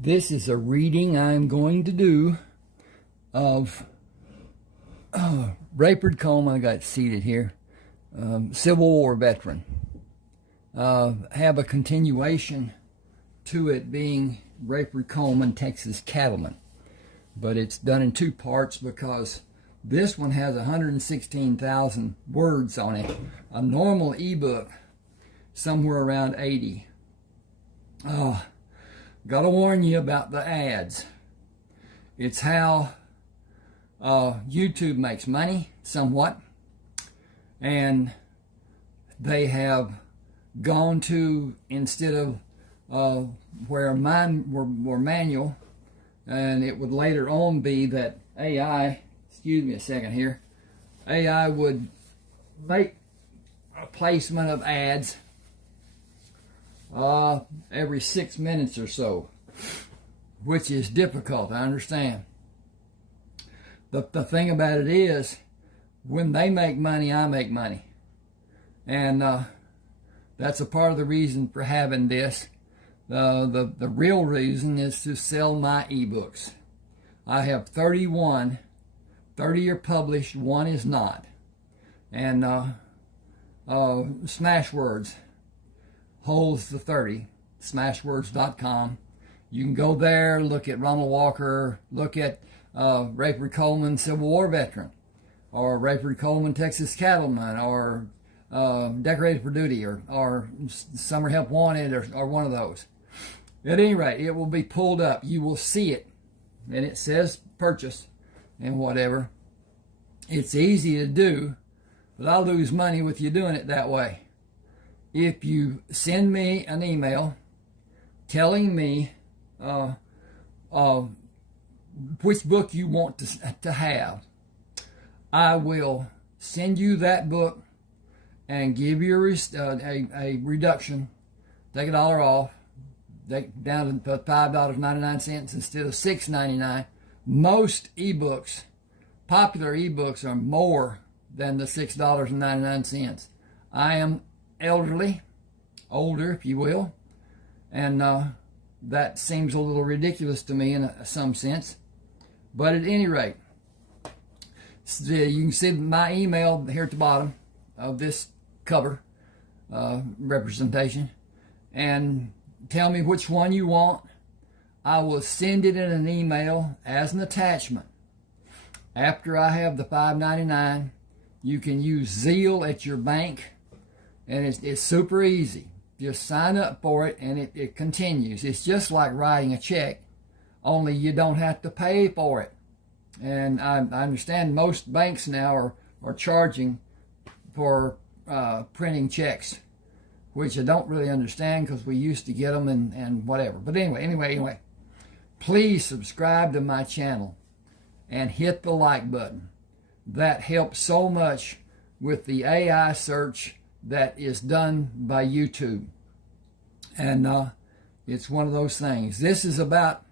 This is a reading I'm going to do of Rafe Coleman. I got it seated here. Civil War veteran. Have a continuation to it being Rafe Coleman, Texas Cattleman. But it's done in two parts because this one has 116,000 words on it. A normal ebook, somewhere around 80. Gotta warn you about the ads. It's how YouTube makes money, somewhat. And they have gone to, instead of where mine were manual, and it would later on be that AI, excuse me a second here, AI would make a placement of ads every 6 minutes or so, which is difficult, I understand. The thing about it is, when they make money, I make money. And that's a part of the reason for having this. The real reason is to sell my eBooks. I have 31. 30 are published, one is not. And Smashwords holds the 30, smashwords.com. You can go there, look at Ronald Walker, look at Rafe Coleman, Civil War veteran, or Rafe Coleman, Texas Cattleman, or Decorated for Duty, or Summer Help Wanted, or one of those. At any rate, it will be pulled up. You will see it, and it says purchase and whatever. It's easy to do, but I'll lose money with you doing it that way. If you send me an email telling me which book you want to have, I will send you that book and give you a reduction, take $1 off, down to $5.99 instead of $6.99. Most ebooks, popular ebooks, are more than the $6.99. I am elderly, older if you will, and that seems a little ridiculous to me in some sense. But at any rate, you can see my email here at the bottom of this cover representation, and tell me which one you want. I will send it in an email as an attachment. After I have the $5.99, you can use Zeal at your bank, and it's super easy. Just sign up for it, and it continues. It's just like writing a check, only you don't have to pay for it. And I understand most banks now are charging for printing checks, which I don't really understand because we used to get them and whatever. But anyway, please subscribe to my channel and hit the like button. That helps so much with the AI search that is done by YouTube. And it's one of those things. This is about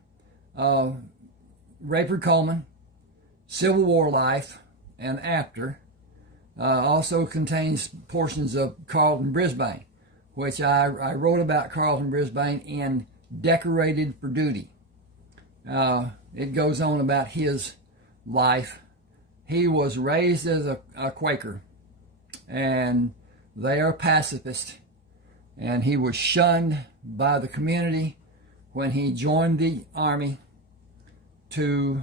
Rafe Coleman, Civil War life and after. Also contains portions of Carlton Brisbane, which I wrote about Carlton Brisbane in Decorated for Duty. It goes on about his life. He was raised as a Quaker, and they are pacifist, and he was shunned by the community when he joined the army to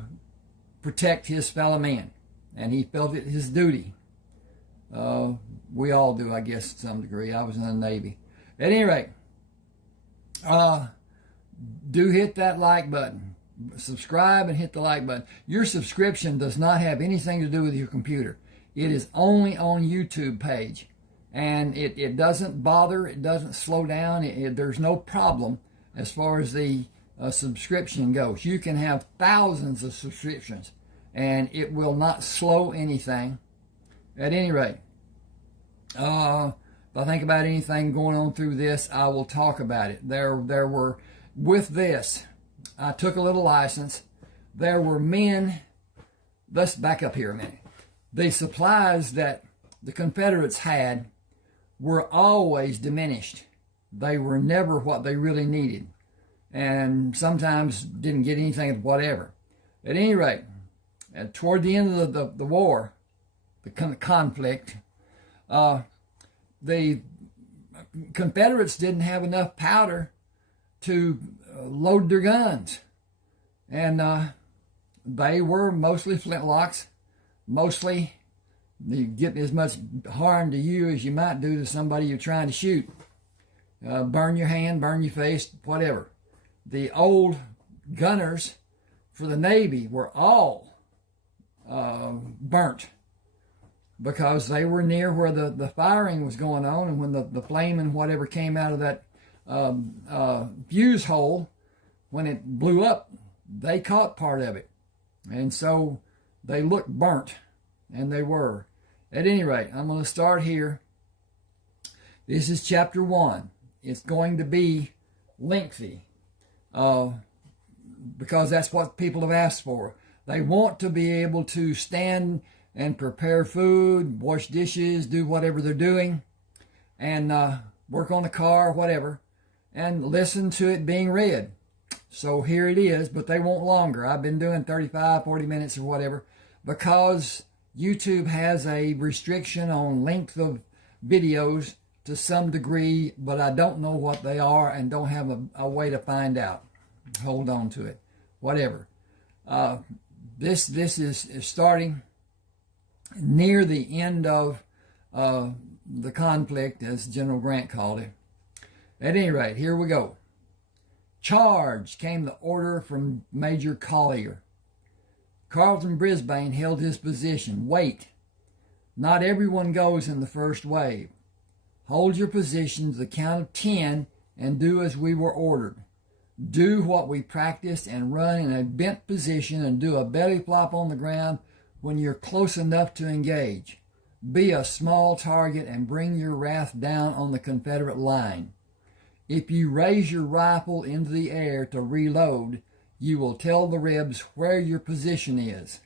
protect his fellow man, and he felt it his duty. We all do, I guess, to some degree. I was in the Navy. At any rate, do hit that like button. Subscribe and hit the like button. Your subscription does not have anything to do with your computer. It is only on YouTube page. And it doesn't bother, it doesn't slow down, there's no problem as far as the subscription goes. You can have thousands of subscriptions, and it will not slow anything. At any rate, if I think about anything going on through this, I will talk about it. There were, with this, I took a little license. There were men, let's back up here a minute. The supplies that the Confederates had were always diminished. They were never what they really needed. and sometimes didn't get anything, whatever. At any rate, toward the end of the war, the conflict, the Confederates didn't have enough powder to load their guns. And they were mostly flintlocks, mostly you get as much harm to you as you might do to somebody you're trying to shoot. Burn your hand, burn your face, whatever. The old gunners for the Navy were all burnt because they were near where the firing was going on, and when the flame and whatever came out of that fuse hole, when it blew up, they caught part of it. And so they looked burnt, and they were. At any rate, I'm going to start here. This is chapter 1. It's going to be lengthy because that's what people have asked for. They want to be able to stand and prepare food, wash dishes, do whatever they're doing, and work on the car, whatever, and listen to it being read. So here it is, but they want longer. I've been doing 35, 40 minutes or whatever because YouTube has a restriction on length of videos to some degree, but I don't know what they are and don't have a way to find out. Hold on to it. Whatever. This is starting near the end of the conflict, as General Grant called it. At any rate, here we go. Charge, came the order from Major Collier. Carlton Brisbane held his position. Wait. Not everyone goes in the first wave. Hold your positions the count of 10 and do as we were ordered. Do what we practiced and run in a bent position and do a belly flop on the ground when you're close enough to engage. Be a small target and bring your wrath down on the Confederate line. If you raise your rifle into the air to reload, you will tell the Rebs where your position is.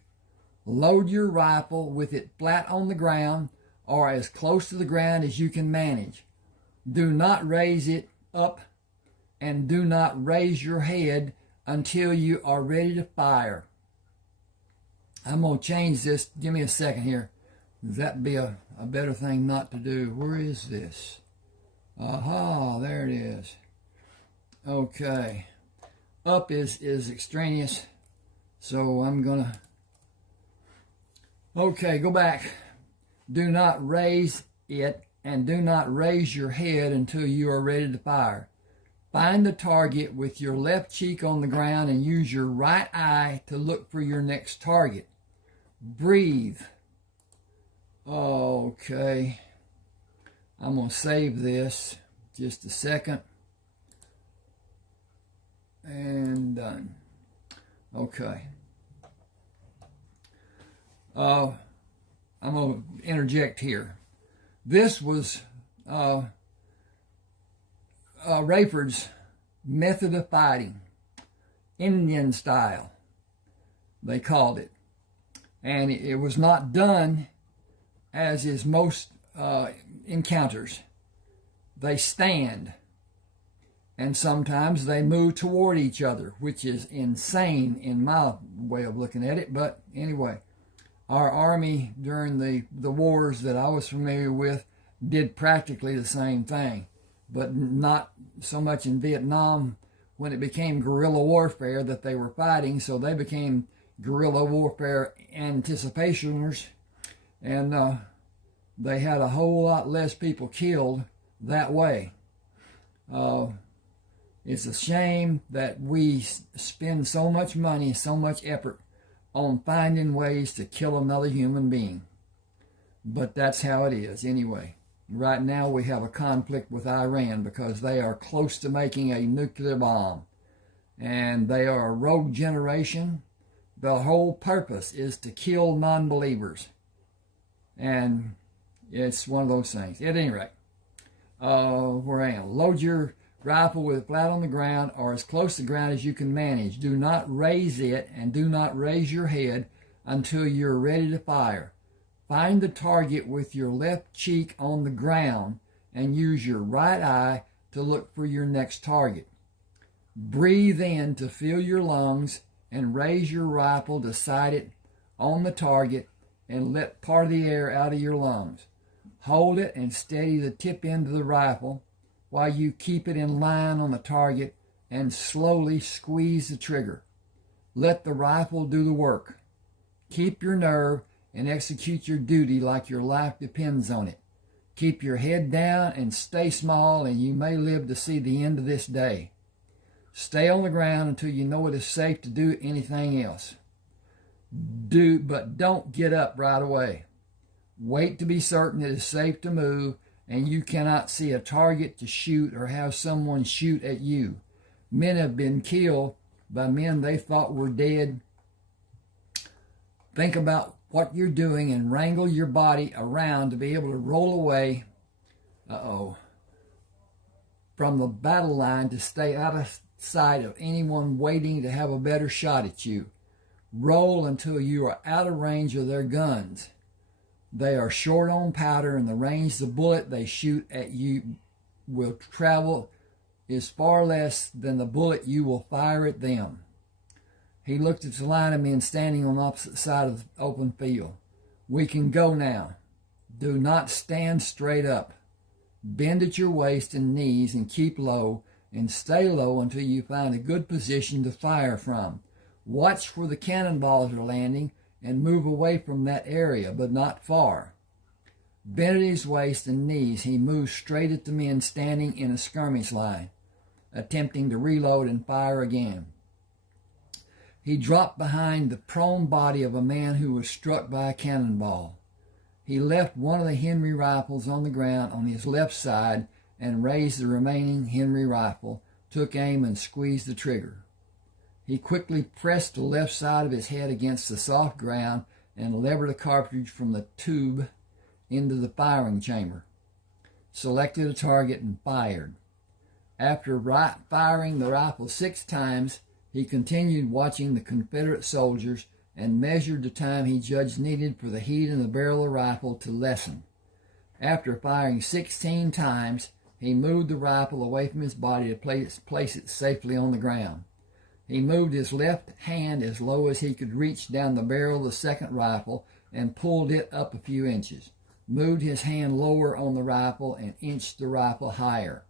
Load your rifle with it flat on the ground or as close to the ground as you can manage. Do not raise it up and do not raise your head until you are ready to fire. I'm going to change this. Give me a second here. That'd be a better thing not to do. Where is this? Aha, there it is. Okay. Up is extraneous. So I'm going to... Okay, go back. Do not raise it and do not raise your head until you are ready to fire. Find the target with your left cheek on the ground and use your right eye to look for your next target. Breathe. Okay. I'm going to save this. Just a second. And done. Okay. I'm going to interject here. This was Rayford's method of fighting. Indian style, they called it. And it was not done as is most encounters. They stand, and sometimes they move toward each other, which is insane in my way of looking at it. But anyway, our army during the wars that I was familiar with did practically the same thing, but not so much in Vietnam when it became guerrilla warfare that they were fighting, so they became guerrilla warfare anticipationers, and they had a whole lot less people killed that way. It's a shame that we spend so much money, so much effort on finding ways to kill another human being. But that's how it is anyway. Right now we have a conflict with Iran because they are close to making a nuclear bomb. And they are a rogue generation. The whole purpose is to kill non-believers. And it's one of those things. At any rate, where I am. Load your rifle with it flat on the ground or as close to the ground as you can manage. Do not raise it and do not raise your head until you're ready to fire. Find the target with your left cheek on the ground and use your right eye to look for your next target. Breathe in to fill your lungs and raise your rifle to sight it on the target and let part of the air out of your lungs. Hold it and steady the tip end of the rifle while you keep it in line on the target and slowly squeeze the trigger. Let the rifle do the work. Keep your nerve and execute your duty like your life depends on it. Keep your head down and stay small, and you may live to see the end of this day. Stay on the ground until you know it is safe to do anything else. But don't get up right away. Wait to be certain it is safe to move and you cannot see a target to shoot or have someone shoot at you. Men have been killed by men they thought were dead. Think about what you're doing and wrangle your body around to be able to roll away from the battle line to stay out of sight of anyone waiting to have a better shot at you. Roll until you are out of range of their guns. They are short on powder, and the range of the bullet they shoot at you will travel is far less than the bullet you will fire at them. He looked at the line of men standing on the opposite side of the open field. We can go now. Do not stand straight up. Bend at your waist and knees and keep low, and stay low until you find a good position to fire from. Watch where the cannonballs are landing and move away from that area, but not far. Bent at his waist and knees, he moved straight at the men standing in a skirmish line, attempting to reload and fire again. He dropped behind the prone body of a man who was struck by a cannonball. He left one of the Henry rifles on the ground on his left side and raised the remaining Henry rifle, took aim and squeezed the trigger. He quickly pressed the left side of his head against the soft ground and levered a cartridge from the tube into the firing chamber, selected a target and fired. After firing the rifle 6 times, he continued watching the Confederate soldiers and measured the time he judged needed for the heat in the barrel of the rifle to lessen. After firing 16 times, he moved the rifle away from his body to place it safely on the ground. He moved his left hand as low as he could reach down the barrel of the second rifle and pulled it up a few inches, moved his hand lower on the rifle and inched the rifle higher.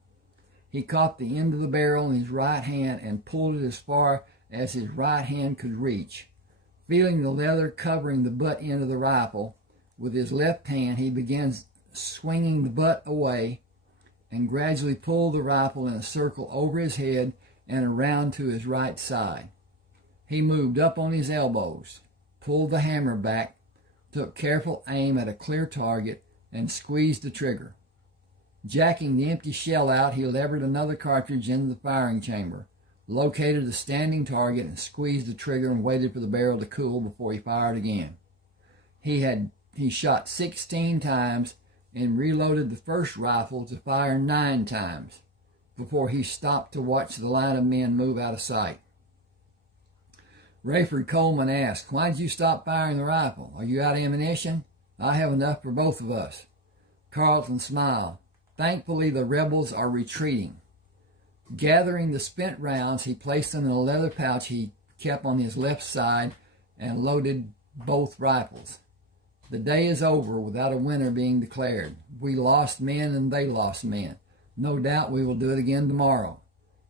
He caught the end of the barrel in his right hand and pulled it as far as his right hand could reach. Feeling the leather covering the butt end of the rifle, with his left hand he began swinging the butt away and gradually pulled the rifle in a circle over his head and around to his right side. He moved up on his elbows, pulled the hammer back, took careful aim at a clear target, and squeezed the trigger. Jacking the empty shell out, he levered another cartridge into the firing chamber, located a standing target, and squeezed the trigger and waited for the barrel to cool before he fired again. He shot 16 times and reloaded the first rifle to fire 9 times before he stopped to watch the line of men move out of sight. Rafe Coleman asked, "Why did you stop firing the rifle? Are you out of ammunition?" "I have enough for both of us." Carlton smiled. "Thankfully, the rebels are retreating." Gathering the spent rounds, he placed them in a leather pouch he kept on his left side and loaded both rifles. The day is over without a winner being declared. We lost men and they lost men. No doubt we will do it again tomorrow.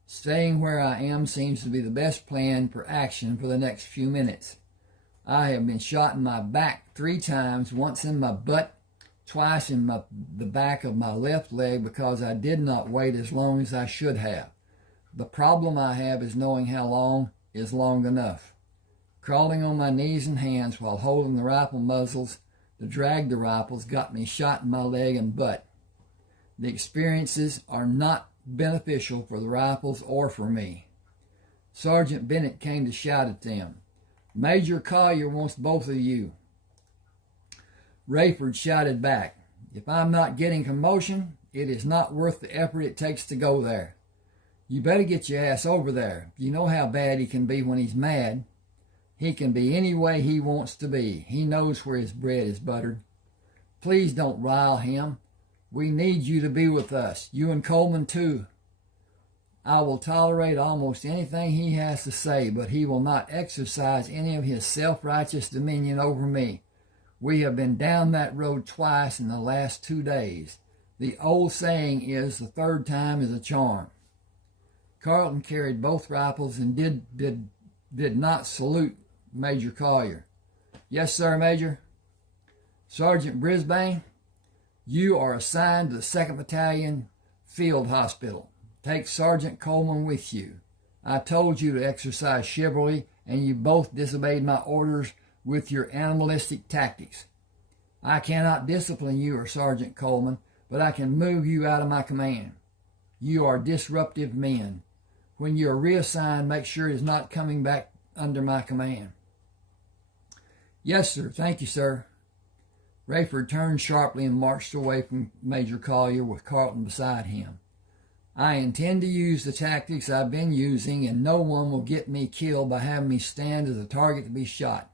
Staying where I am seems to be the best plan for action for the next few minutes. I have been shot in my back 3 times, once in my butt, twice in the back of my left leg because I did not wait as long as I should have. The problem I have is knowing how long is long enough. Crawling on my knees and hands while holding the rifle muzzles to drag the rifles got me shot in my leg and butt. The experiences are not beneficial for the rifles or for me. Sergeant Bennett came to shout at them, "Major Collier wants both of you." Rayford shouted back, "If I'm not getting commotion, it is not worth the effort it takes to go there. You better get your ass over there. You know how bad he can be when he's mad. He can be any way he wants to be. He knows where his bread is buttered. Please don't rile him. We need you to be with us. You and Coleman too." I will tolerate almost anything he has to say, but he will not exercise any of his self-righteous dominion over me. We have been down that road twice in the last 2 days. The old saying is, the third time is a charm. Carlton carried both rifles and did not salute Major Collier. Yes, sir, Major. Sergeant Brisbane, you are assigned to the 2nd Battalion Field Hospital. Take Sergeant Coleman with you. I told you to exercise chivalry, and you both disobeyed my orders with your animalistic tactics. I cannot discipline you or Sergeant Coleman, but I can move you out of my command. You are disruptive men. When you are reassigned, make sure it is not coming back under my command. Yes, sir. Thank you, sir. Rayford turned sharply and marched away from Major Collier with Carlton beside him. I intend to use the tactics I've been using, and no one will get me killed by having me stand as a target to be shot.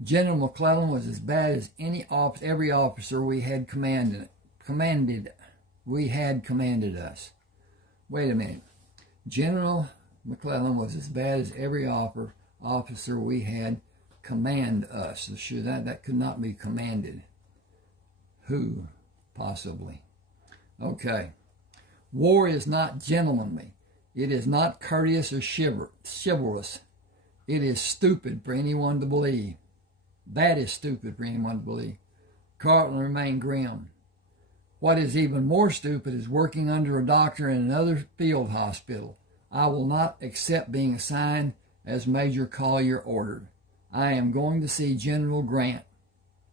General McClellan was as bad as every officer we had commanded us. Wait a minute. General McClellan was as bad as every officer we had command us. So sure, that could not be commanded. Who? Possibly. Okay. War is not gentlemanly. It is not courteous or chivalrous. It is stupid for anyone to believe. That is stupid for anyone to believe. Carlton remained grim. What is even more stupid is working under a doctor in another field hospital. I will not accept being assigned as Major Collier ordered. I am going to see General Grant.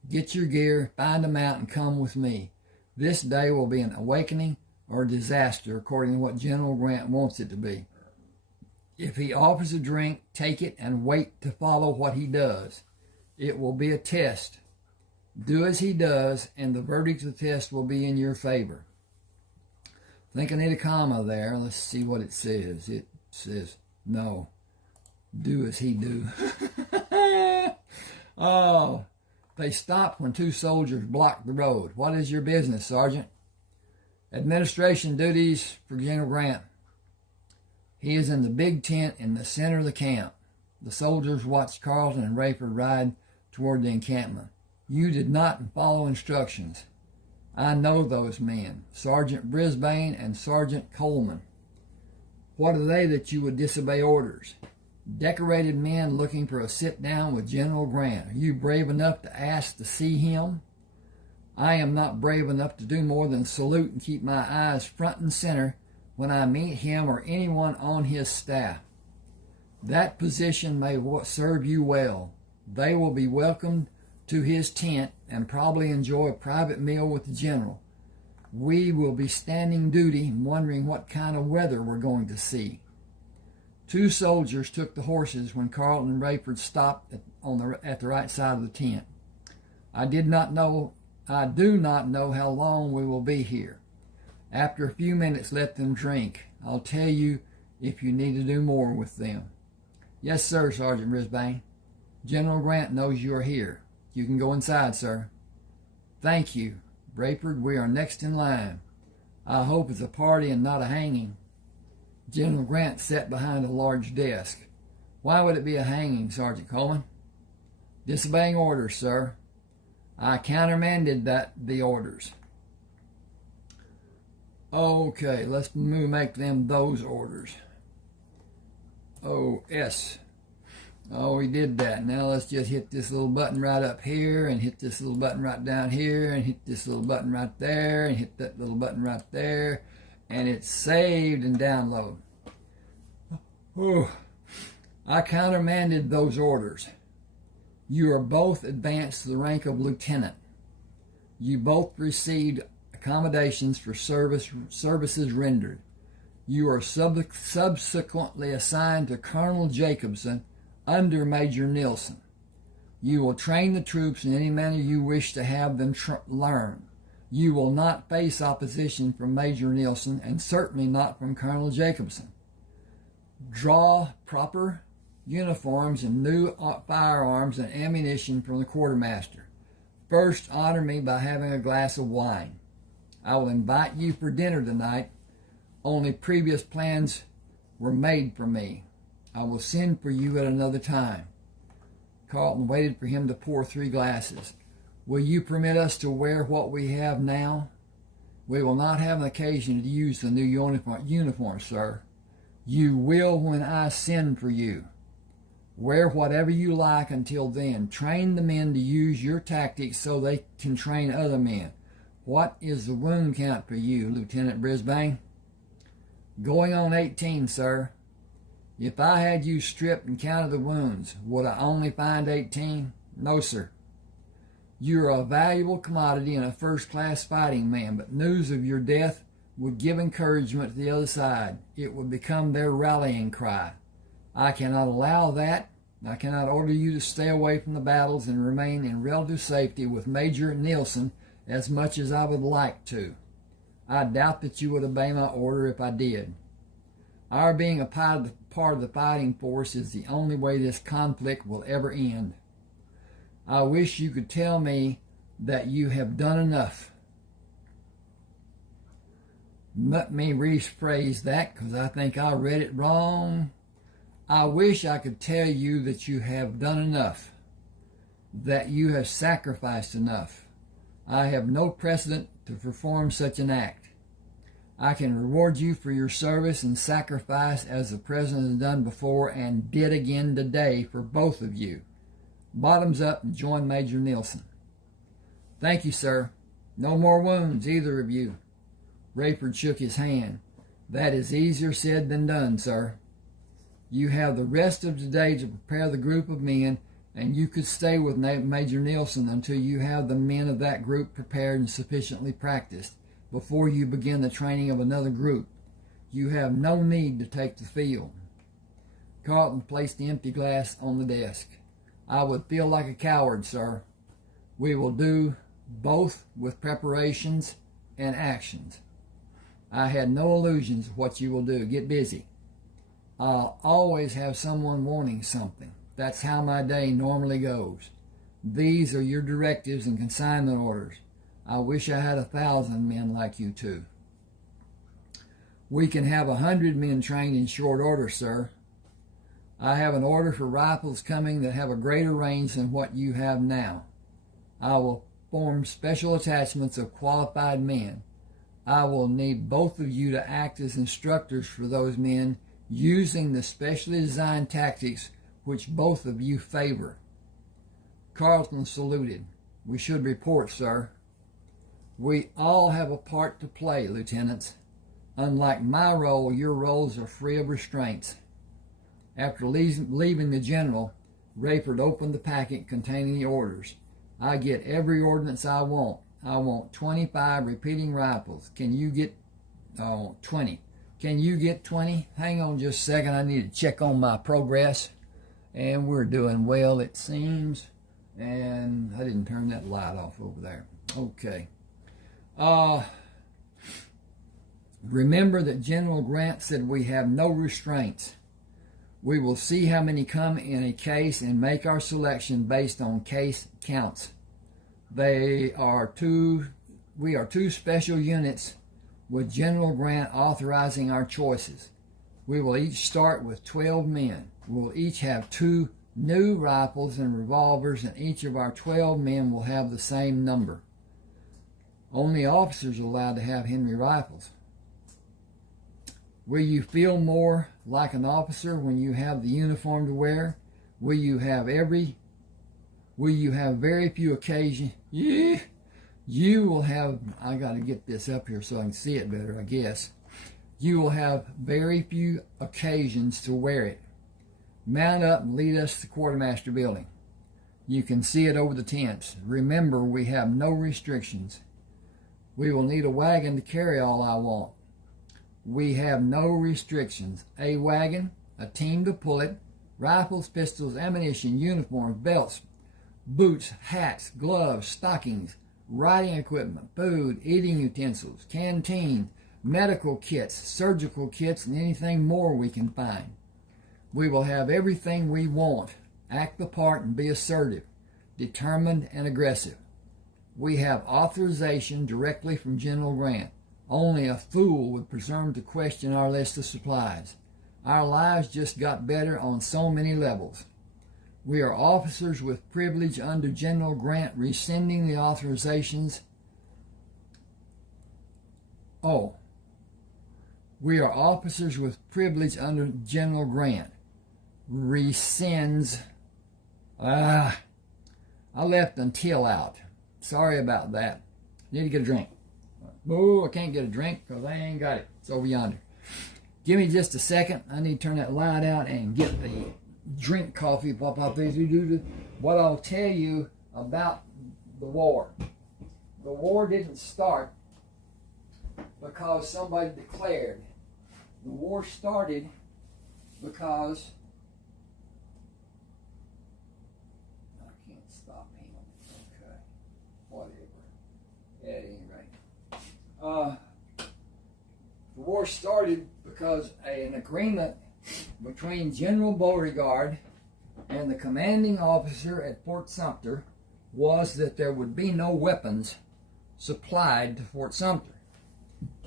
Get your gear, find him out, and come with me. This day will be an awakening or disaster according to what General Grant wants it to be. If he offers a drink, take it and wait to follow what he does. It will be a test. Do as he does, and the verdict of the test will be in your favor. I think I need a comma there. Let's see what it says. It says, no, do as he do. Oh, they stopped when 2 soldiers blocked the road. What is your business, Sergeant? Administration duties for General Grant. He is in the big tent in the center of the camp. The soldiers watched Carlton and Rayford ride toward the encampment. You did not follow instructions. I know those men, Sergeant Brisbane and Sergeant Coleman. What are they that you would disobey orders? Decorated men looking for a sit-down with General Grant. Are you brave enough to ask to see him? I am not brave enough to do more than salute and keep my eyes front and center when I meet him or anyone on his staff. That position may serve you well. They will be welcomed to his tent and probably enjoy a private meal with the general. We will be standing duty and wondering what kind of weather we're going to see. 2 soldiers took the horses when Carlton and Rayford stopped at the right side of the tent. I do not know how long we will be here. After a few minutes, let them drink. I'll tell you if you need to do more with them. Yes, sir, Sergeant Brisbane. General Grant knows you are here. You can go inside, sir. Thank you. Rayford, we are next in line. I hope it's a party and not a hanging. General Grant sat behind a large desk. Why would it be a hanging, Sergeant Coleman? Disobeying orders, sir. I countermanded the orders. Okay, let's make them those orders. Oh, S. Oh, we did that. Now let's just hit this little button right up here, and hit this little button right down here, and hit this little button right there, and hit that little button right there, and it's saved and download. Oh, I countermanded those orders. You are both advanced to the rank of lieutenant. You both received accommodations for services rendered. You are subsequently assigned to Colonel Jacobson under Major Nilsson. You will train the troops in any manner you wish to have them learn. You will not face opposition from Major Nilsson, and certainly not from Colonel Jacobson. Draw proper uniforms and new firearms and ammunition from the quartermaster. First, honor me by having a glass of wine. I will invite you for dinner tonight. Only previous plans were made for me. I will send for you at another time. Carlton waited for him to pour 3 glasses. Will you permit us to wear what we have now? We will not have an occasion to use the new uniform, sir. You will when I send for you. Wear whatever you like until then. Train the men to use your tactics so they can train other men. What is the wound count for you, Lieutenant Brisbane? Going on 18, sir. If I had you stripped and counted the wounds, would I only find 18? No, sir. You are a valuable commodity and a first-class fighting man, but news of your death would give encouragement to the other side. It would become their rallying cry. I cannot allow that. I cannot order you to stay away from the battles and remain in relative safety with Major Nielsen as much as I would like to. I doubt that you would obey my order if I did. Our being a part of the fighting force is the only way this conflict will ever end. I wish you could tell me that you have done enough. Let me rephrase that because I think I read it wrong. I wish I could tell you that you have done enough, that you have sacrificed enough. I have no precedent to perform such an act. I can reward you for your service and sacrifice as the President has done before and did again today for both of you. Bottoms up and join Major Nielsen. Thank you, sir. No more wounds, either of you. Rayford shook his hand. That is easier said than done, sir. You have the rest of today to prepare the group of men, and you could stay with Major Nielsen until you have the men of that group prepared and sufficiently practiced before you begin the training of another group. You have no need to take the field. Carlton placed the empty glass on the desk. I would feel like a coward, sir. We will do both with preparations and actions. I had no illusions of what you will do. Get busy. I'll always have someone wanting something. That's how my day normally goes. These are your directives and consignment orders. I wish I had 1,000 men like you two. We can have 100 men trained in short order, sir. I have an order for rifles coming that have a greater range than what you have now. I will form special attachments of qualified men. I will need both of you to act as instructors for those men using the specially designed tactics which both of you favor. Carlton saluted. We should report, sir. We all have a part to play, lieutenants. Unlike my role, your roles are free of restraints. After leaving the general, Rayford opened the packet containing the orders. I get every ordnance I want. I want 25 repeating rifles. Can you get 20? Can you get 20? Hang on just a second. I need to check on my progress. And we're doing well, it seems. And I didn't turn that light off over there. Okay. Remember that General Grant said we have no restraints. We will see how many come in a case and make our selection based on case counts. We are two special units with General Grant authorizing our choices. We will each start with 12 men. We will each have 2 new rifles and revolvers, and each of our 12 men will have the same number. Only officers are allowed to have Henry rifles. Will you feel more like an officer when you have the uniform to wear? Will you have very few occasions? Yeah. You will have, I got to get this up here so I can see it better, I guess. You will have very few occasions to wear it. Mount up and lead us to the quartermaster building. You can see it over the tents. Remember, we have no restrictions. We will need a wagon to carry all I want. We have no restrictions. A wagon, a team to pull it, rifles, pistols, ammunition, uniforms, belts, boots, hats, gloves, stockings, riding equipment, food, eating utensils, canteen, medical kits, surgical kits, and anything more we can find. We will have everything we want. Act the part and be assertive, determined, and aggressive. We have authorization directly from General Grant. Only a fool would presume to question our list of supplies. Our lives just got better on so many levels. We are officers with privilege under General Grant rescinding the authorizations. We are officers with privilege under General Grant. Rescinds. I left until out. Sorry about that. Need to get a drink. Oh, I can't get a drink because I ain't got it. It's over yonder. Give me just a second. I need to turn that light out and get the drink coffee. What I'll tell you about the war. The war didn't start because somebody declared. The war started because I can't stop him. Okay, whatever. At any rate, the war started because an agreement between General Beauregard and the commanding officer at Fort Sumter was that there would be no weapons supplied to Fort Sumter.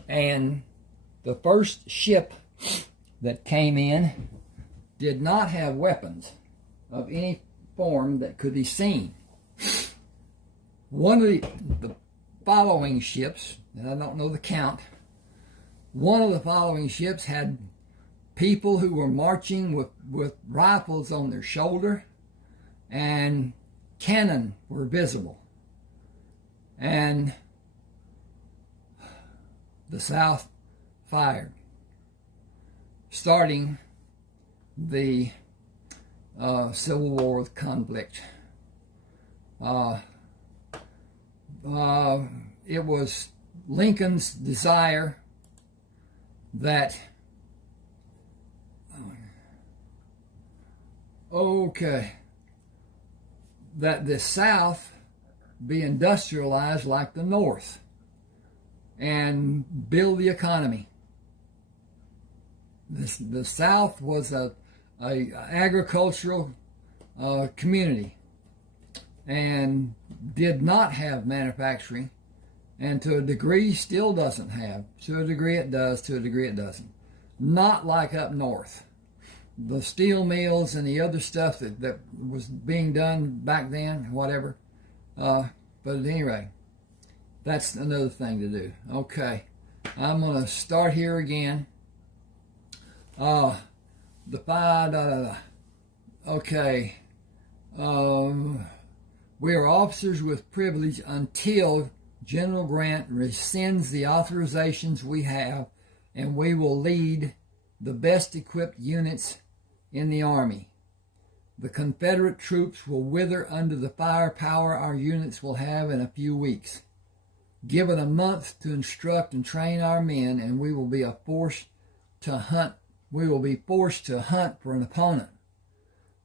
And the first ship that came in did not have weapons of any form that could be seen. One of the following ships, and I don't know the count, one of the following ships had people who were marching with rifles on their shoulder, and cannon were visible. And the South fired, starting the Civil War conflict. It was Lincoln's desire that that the South be industrialized like the North and build the economy. The South was a agricultural community and did not have manufacturing, and to a degree still doesn't have. To a degree it does, to a degree it doesn't. Not like up north. The steel mills and the other stuff that was being done back then, whatever. But at any rate, that's another thing to do. Okay, I'm going to start here again. Okay. We are officers with privilege until General Grant rescinds the authorizations we have, and we will lead the best equipped units in the Army. The Confederate troops will wither under the firepower our units will have in a few weeks. Given a month to instruct and train our men, and we will be forced to hunt for an opponent.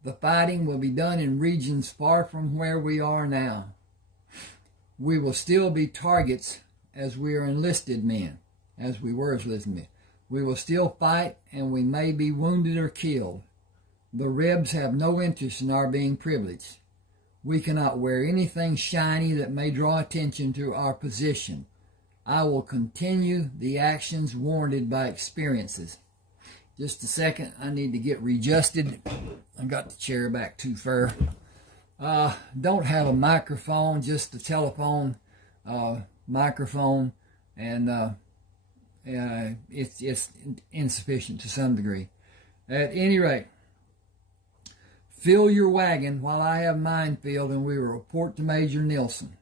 The fighting will be done in regions far from where we are now. We will still be targets as we are enlisted men, as we were enlisted men. We will still fight, and we may be wounded or killed. The Rebs have no interest in our being privileged. We cannot wear anything shiny that may draw attention to our position. I will continue the actions warranted by experiences. Just a second, I need to get readjusted. I got the chair back too far. Don't have a microphone, just a telephone microphone, and it's insufficient to some degree. At any rate, fill your wagon while I have mine filled, and we will report to Major Nilsson.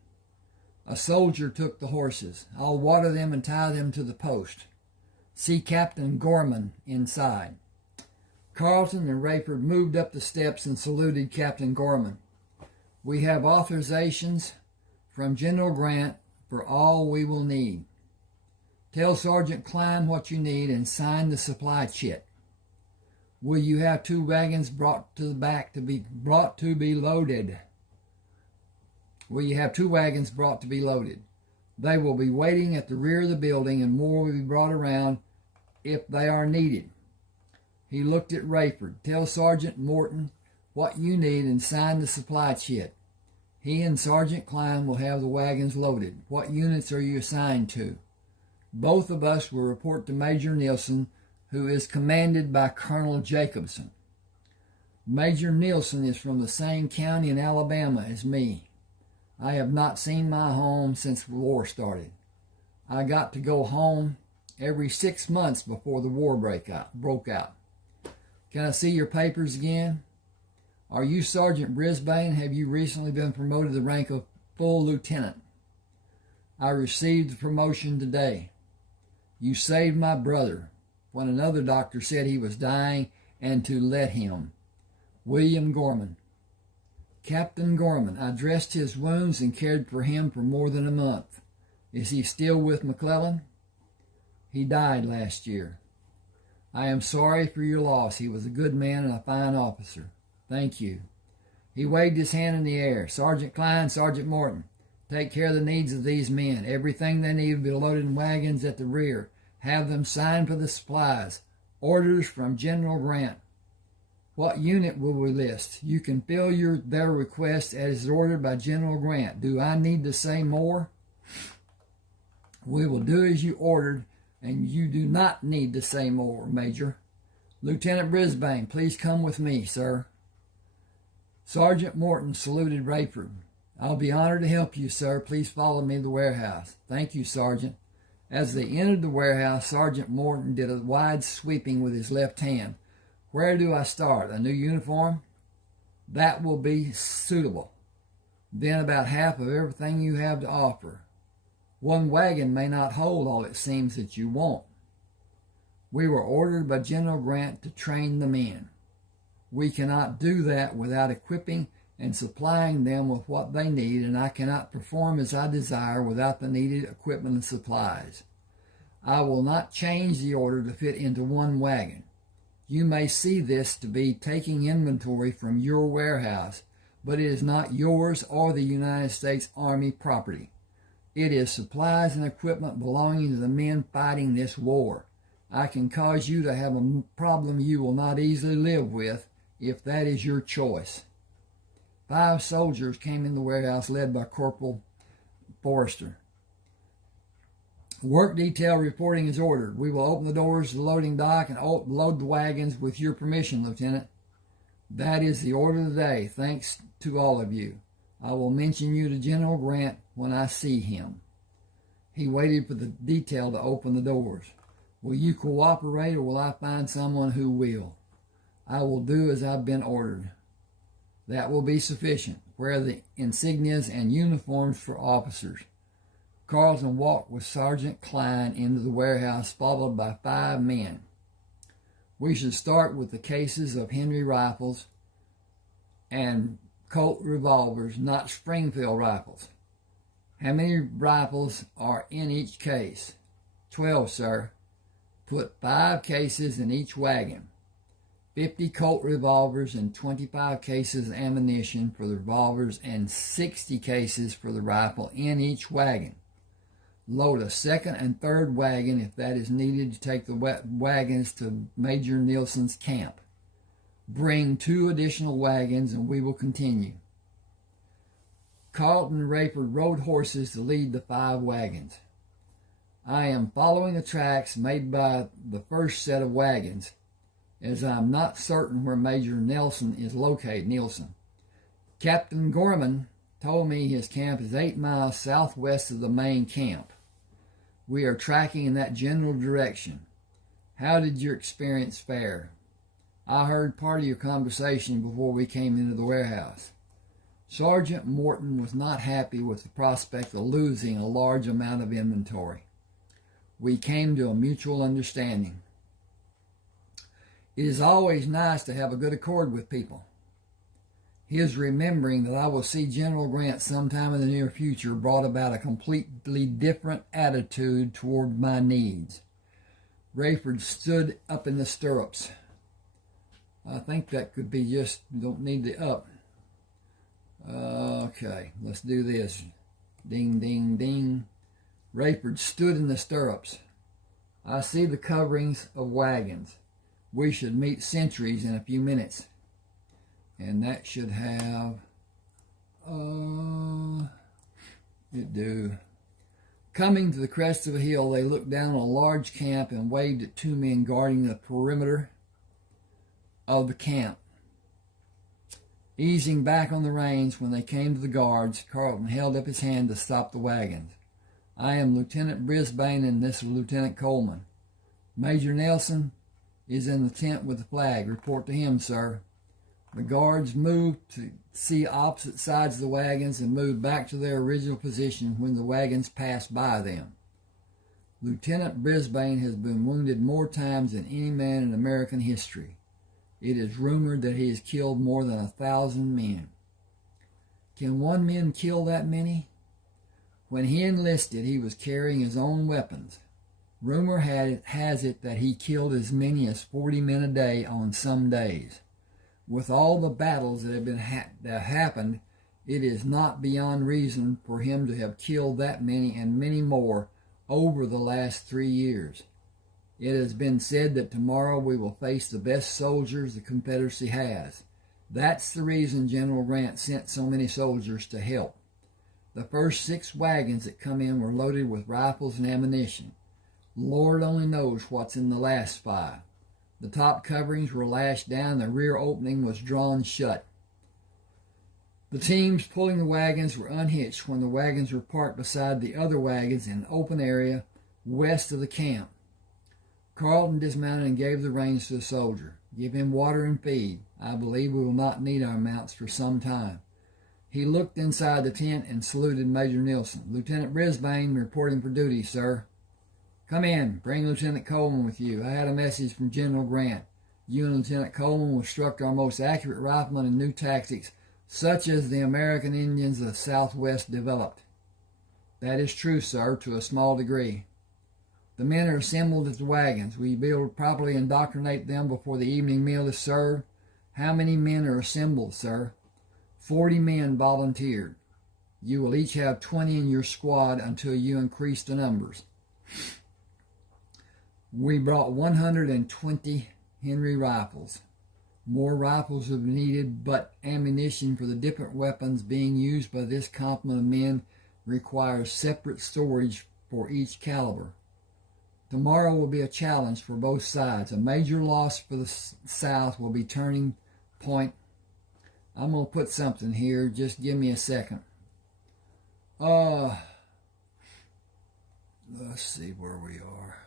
A soldier took the horses. I'll water them and tie them to the post. See Captain Gorman inside. Carlton and Rayford moved up the steps and saluted Captain Gorman. We have authorizations from General Grant for all we will need. Tell Sergeant Klein what you need and sign the supply chit. Will you have 2 wagons brought to the back to be loaded? Will you have 2 wagons brought to be loaded? They will be waiting at the rear of the building, and more will be brought around if they are needed. He looked at Rayford. Tell Sergeant Morton what you need and sign the supply chit. He and Sergeant Klein will have the wagons loaded. What units are you assigned to? Both of us will report to Major Nilsson, who is commanded by Colonel Jacobson. Major Nielsen is from the same county in Alabama as me. I have not seen my home since the war started. I got to go home every 6 months before the war broke out. Can I see your papers again? Are you Sergeant Brisbane? Have you recently been promoted to the rank of full lieutenant? I received the promotion today. You saved my brother when another doctor said he was dying and to let him. William Gorman. Captain Gorman, I dressed his wounds and cared for him for more than a month. Is he still with McClellan? He died last year. I am sorry for your loss. He was a good man and a fine officer. Thank you. He waved his hand in the air. Sergeant Klein, Sergeant Morton, take care of the needs of these men. Everything they need will be loaded in wagons at the rear. Have them sign for the supplies. Orders from General Grant. What unit will we list? You can fill their request as ordered by General Grant. Do I need to say more? We will do as you ordered, and you do not need to say more, Major. Lieutenant Brisbane, please come with me, sir. Sergeant Morton saluted Rayford. I'll be honored to help you, sir. Please follow me to the warehouse. Thank you, Sergeant. As they entered the warehouse, Sergeant Morton did a wide sweeping with his left hand. Where do I start? A new uniform? That will be suitable. Then about half of everything you have to offer. One wagon may not hold all it seems that you want. We were ordered by General Grant to train the men. We cannot do that without equipping and supplying them with what they need, and I cannot perform as I desire without the needed equipment and supplies. I will not change the order to fit into one wagon. You may see this to be taking inventory from your warehouse, but it is not yours or the United States Army property. It is supplies and equipment belonging to the men fighting this war. I can cause you to have a problem you will not easily live with if that is your choice. 5 soldiers came in the warehouse led by Corporal Forrester. Work detail reporting is ordered. We will open the doors to the loading dock and load the wagons with your permission, Lieutenant. That is the order of the day. Thanks to all of you. I will mention you to General Grant when I see him. He waited for the detail to open the doors. Will you cooperate, or will I find someone who will? I will do as I've been ordered. That will be sufficient. Wear the insignias and uniforms for officers. Carlton walked with Sergeant Klein into the warehouse, followed by 5 men. We should start with the cases of Henry rifles and Colt revolvers, not Springfield rifles. How many rifles are in each case? 12, sir. Put 5 cases in each wagon. 50 Colt revolvers and 25 cases of ammunition for the revolvers and 60 cases for the rifle in each wagon. Load a second and third wagon if that is needed to take the wagons to Major Nielsen's camp. Bring 2 additional wagons and we will continue. Carlton and Rayford rode horses to lead the 5 wagons. I am following the tracks made by the first set of wagons, as I am not certain where Major Nielsen is located. Captain Gorman told me his camp is 8 miles southwest of the main camp. We are tracking in that general direction. How did your experience fare? I heard part of your conversation before we came into the warehouse. Sergeant Morton was not happy with the prospect of losing a large amount of inventory. We came to a mutual understanding. It is always nice to have a good accord with people. His remembering that I will see General Grant sometime in the near future brought about a completely different attitude toward my needs. Rayford stood up in the stirrups. I think that could be just, don't need the up. Okay, let's do this. Ding, ding, ding. Rayford stood in the stirrups. I see the coverings of wagons. We should meet sentries in a few minutes. And that should have, it do. Coming to the crest of a hill, they looked down on a large camp and waved at two men guarding the perimeter of the camp. Easing back on the reins when they came to the guards, Carlton held up his hand to stop the wagons. "I am Lieutenant Brisbane, and this is Lieutenant Coleman. Major Nelson is in the tent with the flag. Report to him, sir." The guards moved to see opposite sides of the wagons and moved back to their original position when the wagons passed by them. "Lieutenant Brisbane has been wounded more times than any man in American history. It is rumored that he has killed more than 1,000 men." Can one man kill that many? When he enlisted, he was carrying his own weapons. Rumor has it that he killed as many as 40 men a day on some days. With all the battles that have happened, it is not beyond reason for him to have killed that many and many more over the last 3 years. It has been said that tomorrow we will face the best soldiers the Confederacy has. That's the reason General Grant sent so many soldiers to help. The first 6 wagons that come in were loaded with rifles and ammunition. Lord only knows what's in the last 5. The top coverings were lashed down, the rear opening was drawn shut. The teams pulling the wagons were unhitched when the wagons were parked beside the other wagons in an open area west of the camp. Carlton dismounted and gave the reins to the soldier. "Give him water and feed. I believe we will not need our mounts for some time." He looked inside the tent and saluted Major Nelson. "Lieutenant Brisbane reporting for duty, sir." "Come in. Bring Lieutenant Coleman with you. I had a message from General Grant. You and Lieutenant Coleman will instruct our most accurate riflemen in new tactics, such as the American Indians of the Southwest developed." "That is true, sir, to a small degree." "The men are assembled at the wagons. Will you be able to properly indoctrinate them before the evening meal is served?" "How many men are assembled, sir?" 40 men volunteered. You will each have 20 in your squad until you increase the numbers. We brought 120 Henry rifles. More rifles will be needed, but ammunition for the different weapons being used by this complement of men requires separate storage for each caliber. Tomorrow will be a challenge for both sides. A major loss for the South will be turning point. I'm going to put something here. Just give me a second. Let's see where we are.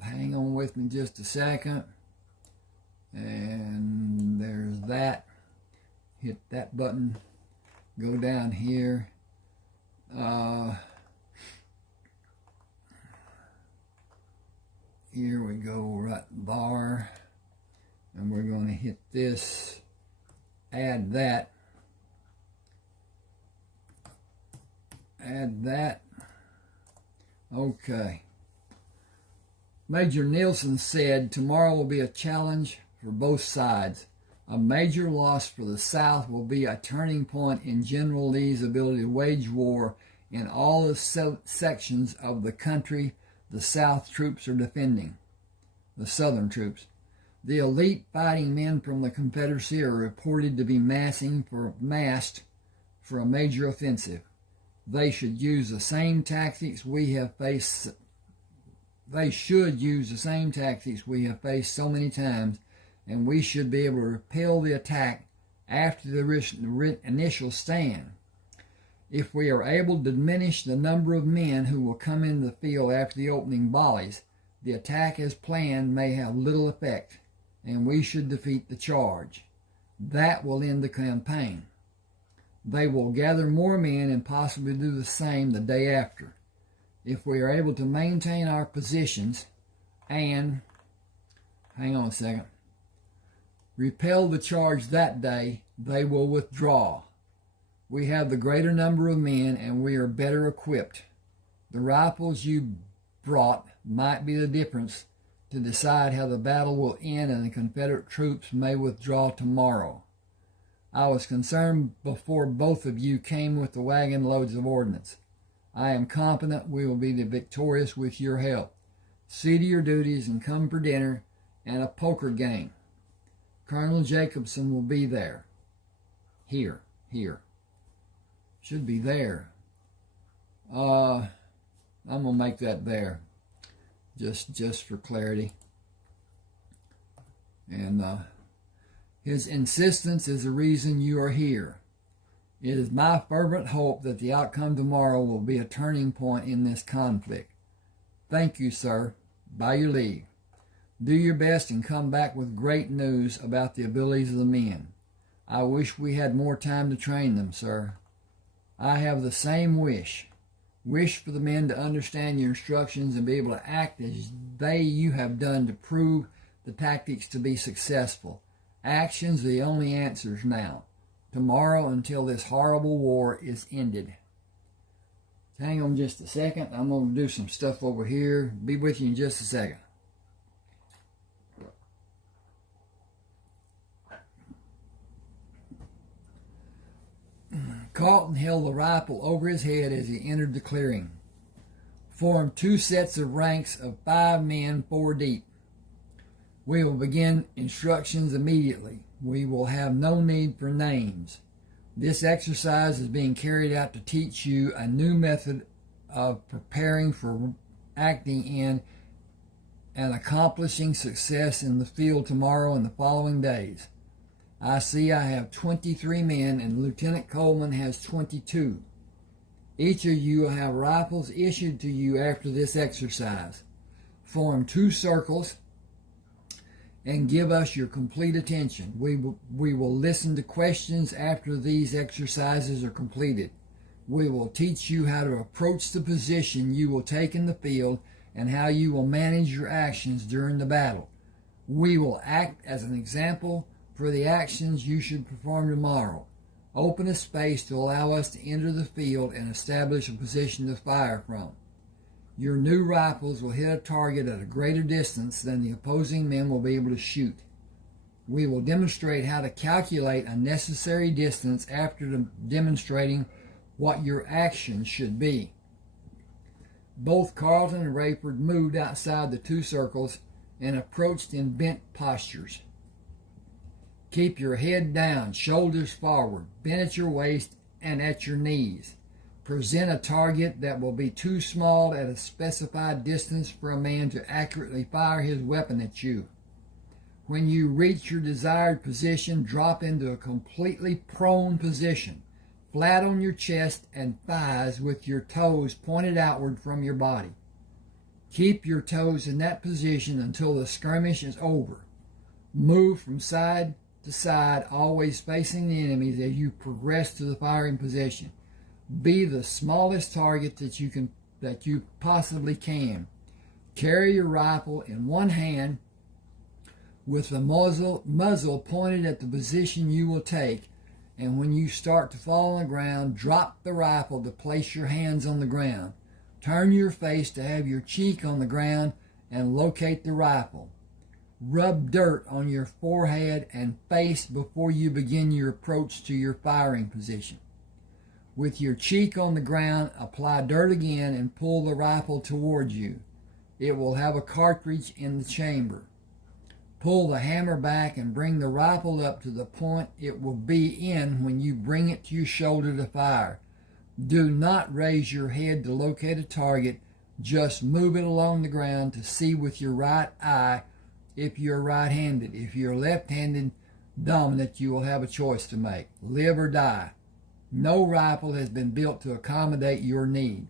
Hang on with me just a second. And there's that. Hit that button. Go down here. Here we go, right bar. And we're going to hit this. Add that. Add that. Okay. Major Nelson said tomorrow will be a challenge for both sides. A major loss for the South will be a turning point in General Lee's ability to wage war in all the sections of the country the South troops are defending, the Southern troops. The elite fighting men from the Confederacy are reported to be massed for a major offensive. They should use the same tactics we have faced. They should use the same tactics we have faced so many times, and we should be able to repel the attack after the initial stand. If we are able to diminish the number of men who will come into the field after the opening volleys, the attack as planned may have little effect, and we should defeat the charge. That will end the campaign. They will gather more men and possibly do the same the day after. If we are able to maintain our positions and, hang on a second, repel the charge that day, they will withdraw. We have the greater number of men and we are better equipped. The rifles you brought might be the difference to decide how the battle will end, and the Confederate troops may withdraw tomorrow. I was concerned before both of you came with the wagon loads of ordnance. I am confident we will be victorious with your help. See to your duties and come for dinner and a poker game. Colonel Jacobson will be there. Here. Should be there. I'm gonna make that there, just for clarity. And his insistence is the reason you are here. It is my fervent hope that the outcome tomorrow will be a turning point in this conflict. Thank you, sir. By your leave. Do your best and come back with great news about the abilities of the men. I wish we had more time to train them, sir. I have the same wish. Wish for the men to understand your instructions and be able to act as you have done to prove the tactics to be successful. Actions are the only answers now. Tomorrow until this horrible war is ended. Hang on just a second. I'm going to do some stuff over here. Be with you in just a second. Carlton held the rifle over his head as he entered the clearing. Formed 2 sets of ranks of 5 men, 4 deep. We will begin instructions immediately. We will have no need for names. This exercise is being carried out to teach you a new method of preparing for acting in and accomplishing success in the field tomorrow and the following days. I see I have 23 men and Lieutenant Coleman has 22. Each of you will have rifles issued to you after this exercise. Form 2 circles and give us your complete attention. We will listen to questions after these exercises are completed. We will teach you how to approach the position you will take in the field and how you will manage your actions during the battle. We will act as an example for the actions you should perform tomorrow. Open a space to allow us to enter the field and establish a position to fire from. Your new rifles will hit a target at a greater distance than the opposing men will be able to shoot. We will demonstrate how to calculate a necessary distance after demonstrating what your actions should be. Both Carlton and Rayford moved outside the 2 circles and approached in bent postures. Keep your head down, shoulders forward, bent at your waist and at your knees. Present a target that will be too small at a specified distance for a man to accurately fire his weapon at you. When you reach your desired position, drop into a completely prone position, flat on your chest and thighs with your toes pointed outward from your body. Keep your toes in that position until the skirmish is over. Move from side to side, always facing the enemies as you progress to the firing position. Be the smallest target that you possibly can. Carry your rifle in one hand with the muzzle pointed at the position you will take, and when you start to fall on the ground, drop the rifle to place your hands on the ground. Turn your face to have your cheek on the ground and locate the rifle. Rub dirt on your forehead and face before you begin your approach to your firing position. With your cheek on the ground, apply dirt again and pull the rifle towards you. It will have a cartridge in the chamber. Pull the hammer back and bring the rifle up to the point it will be in when you bring it to your shoulder to fire. Do not raise your head to locate a target. Just move it along the ground to see with your right eye if you're right-handed. If you're left-handed dominant, you will have a choice to make. Live or die. No rifle has been built to accommodate your need.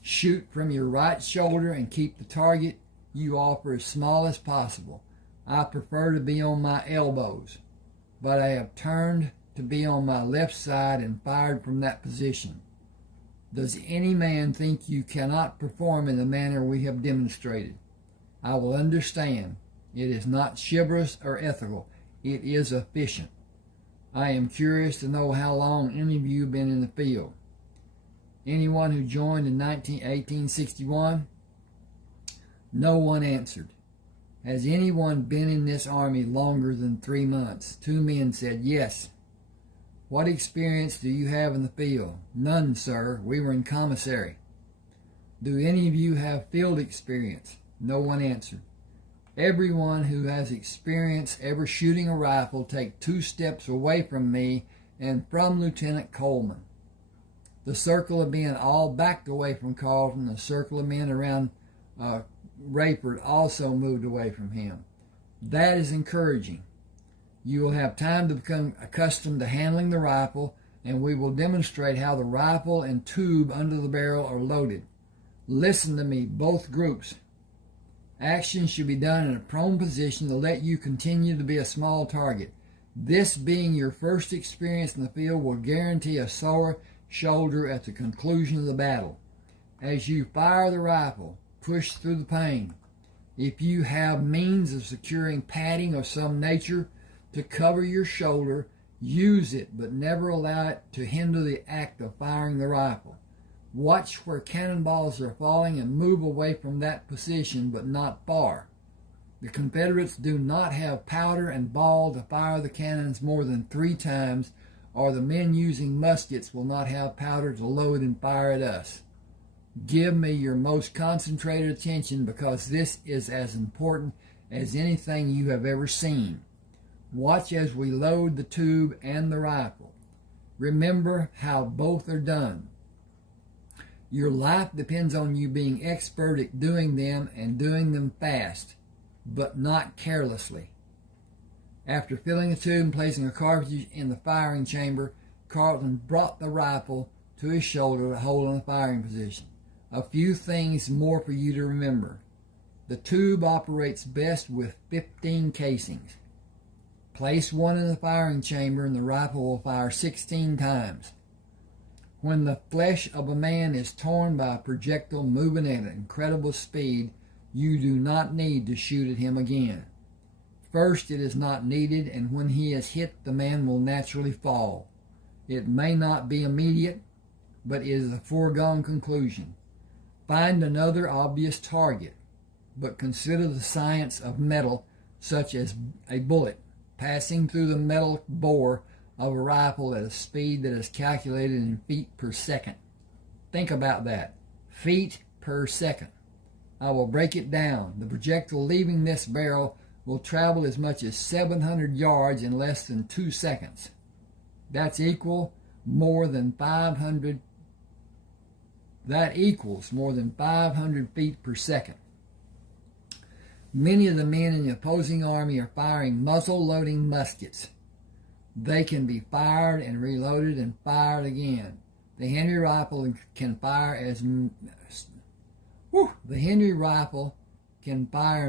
Shoot from your right shoulder and keep the target you offer as small as possible. I prefer to be on my elbows, but I have turned to be on my left side and fired from that position. Does any man think you cannot perform in the manner we have demonstrated? I will understand. It is not chivalrous or ethical. It is efficient. I am curious to know how long any of you have been in the field. Anyone who joined in 1861? No one answered. Has anyone been in this army longer than 3 months? 2 men said yes. What experience do you have in the field? None, sir. We were in commissary. Do any of you have field experience? No one answered. Everyone who has experience ever shooting a rifle take 2 steps away from me and from Lieutenant Coleman. The circle of men all backed away from Carlton. The circle of men around Rayford also moved away from him. That is encouraging. You will have time to become accustomed to handling the rifle, and we will demonstrate how the rifle and tube under the barrel are loaded. Listen to me, both groups. Action should be done in a prone position to let you continue to be a small target. This being your first experience in the field will guarantee a sore shoulder at the conclusion of the battle. As you fire the rifle, push through the pain. If you have means of securing padding of some nature to cover your shoulder, use it, but never allow it to hinder the act of firing the rifle. Watch where cannonballs are falling and move away from that position, but not far. The Confederates do not have powder and ball to fire the cannons more than 3 times, or the men using muskets will not have powder to load and fire at us. Give me your most concentrated attention, because this is as important as anything you have ever seen. Watch as we load the tube and the rifle. Remember how both are done. Your life depends on you being expert at doing them and doing them fast, but not carelessly. After filling the tube and placing a cartridge in the firing chamber, Carlton brought the rifle to his shoulder to hold in the firing position. A few things more for you to remember. The tube operates best with 15 casings. Place one in the firing chamber and the rifle will fire 16 times. When the flesh of a man is torn by a projectile moving at incredible speed, you do not need to shoot at him again. First, it is not needed, and when he is hit, the man will naturally fall. It may not be immediate, but it is a foregone conclusion. Find another obvious target, but consider the science of metal, such as a bullet passing through the metal bore of a rifle at a speed that is calculated in feet per second. Think about that. Feet per second. I will break it down. The projectile leaving this barrel will travel as much as 700 yards in less than 2 seconds. That equals more than 500 feet per second. Many of the men in the opposing army are firing muzzle-loading muskets. They can be fired and reloaded and fired again. The Henry rifle can fire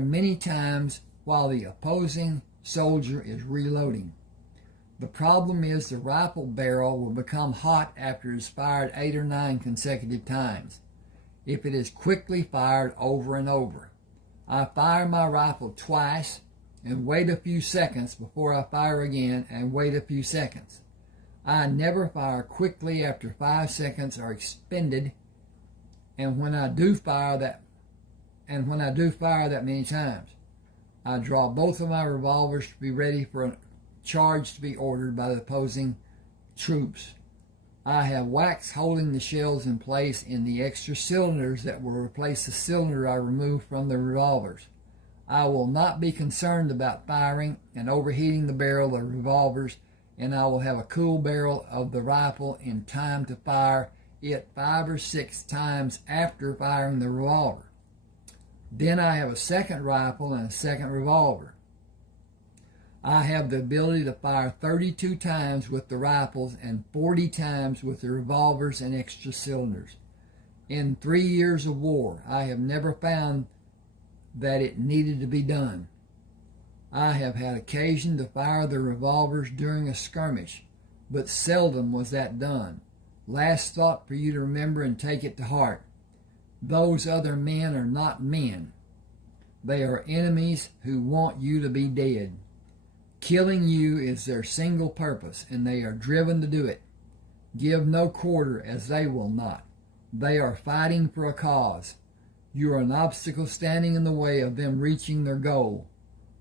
many times while the opposing soldier is reloading. The problem is the rifle barrel will become hot after it is fired 8 or 9 consecutive times, if it is quickly fired over and over. I fire my rifle twice and wait a few seconds before I fire again and wait a few seconds. I never fire quickly after 5 seconds are expended, and when I do fire that many times, I draw both of my revolvers to be ready for a charge to be ordered by the opposing troops. I have wax holding the shells in place in the extra cylinders that will replace the cylinder I removed from the revolvers. I will not be concerned about firing and overheating the barrel of the revolvers, and I will have a cool barrel of the rifle in time to fire it 5 or 6 times after firing the revolver. Then I have a second rifle and a second revolver. I have the ability to fire 32 times with the rifles and 40 times with the revolvers and extra cylinders. In 3 years of war, I have never found that it needed to be done. I have had occasion to fire the revolvers during a skirmish, but seldom was that done. Last thought for you to remember and take it to heart. Those other men are not men. They are enemies who want you to be dead. Killing you is their single purpose, and they are driven to do it. Give no quarter, as they will not. They are fighting for a cause. You are an obstacle standing in the way of them reaching their goal.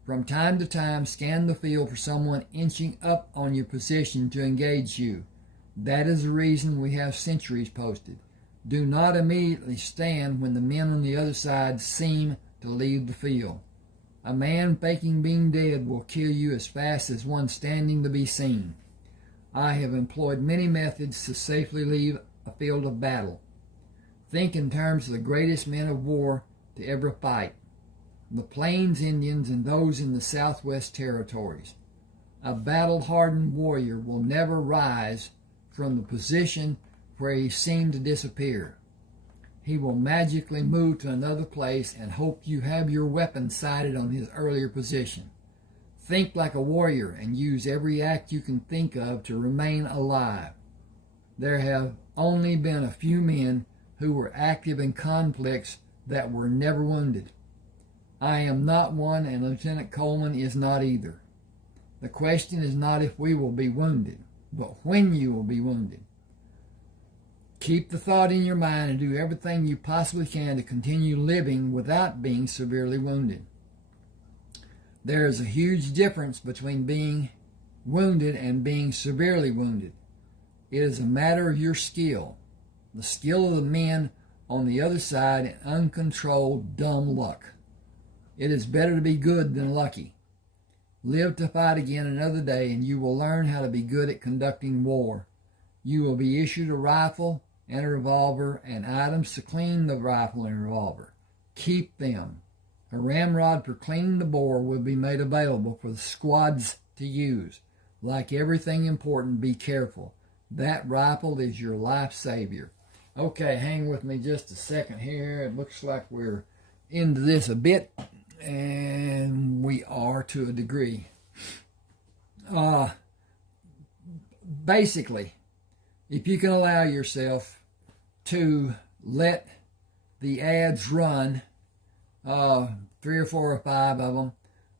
From time to time, scan the field for someone inching up on your position to engage you. That is the reason we have sentries posted. Do not immediately stand when the men on the other side seem to leave the field. A man faking being dead will kill you as fast as one standing to be seen. I have employed many methods to safely leave a field of battle. Think in terms of the greatest men of war to ever fight, the Plains Indians and those in the Southwest Territories. A battle-hardened warrior will never rise from the position where he seemed to disappear. He will magically move to another place and hope you have your weapon sighted on his earlier position. Think like a warrior and use every act you can think of to remain alive. There have only been a few men who were active in conflicts that were never wounded. I am not one, and Lieutenant Coleman is not either. The question is not if we will be wounded, but when you will be wounded. Keep the thought in your mind and do everything you possibly can to continue living without being severely wounded. There is a huge difference between being wounded and being severely wounded. It is a matter of your skill, the skill of the men on the other side, and uncontrolled dumb luck. It is better to be good than lucky. Live to fight again another day, and you will learn how to be good at conducting war. You will be issued a rifle and a revolver and items to clean the rifle and revolver. Keep them. A ramrod for cleaning the bore will be made available for the squads to use. Like everything important, be careful. That rifle is your life savior. Okay, hang with me just a second here. It looks like we're into this a bit, and we are to a degree. Basically, if you can allow yourself to let the ads run, 3 or 4 or 5 of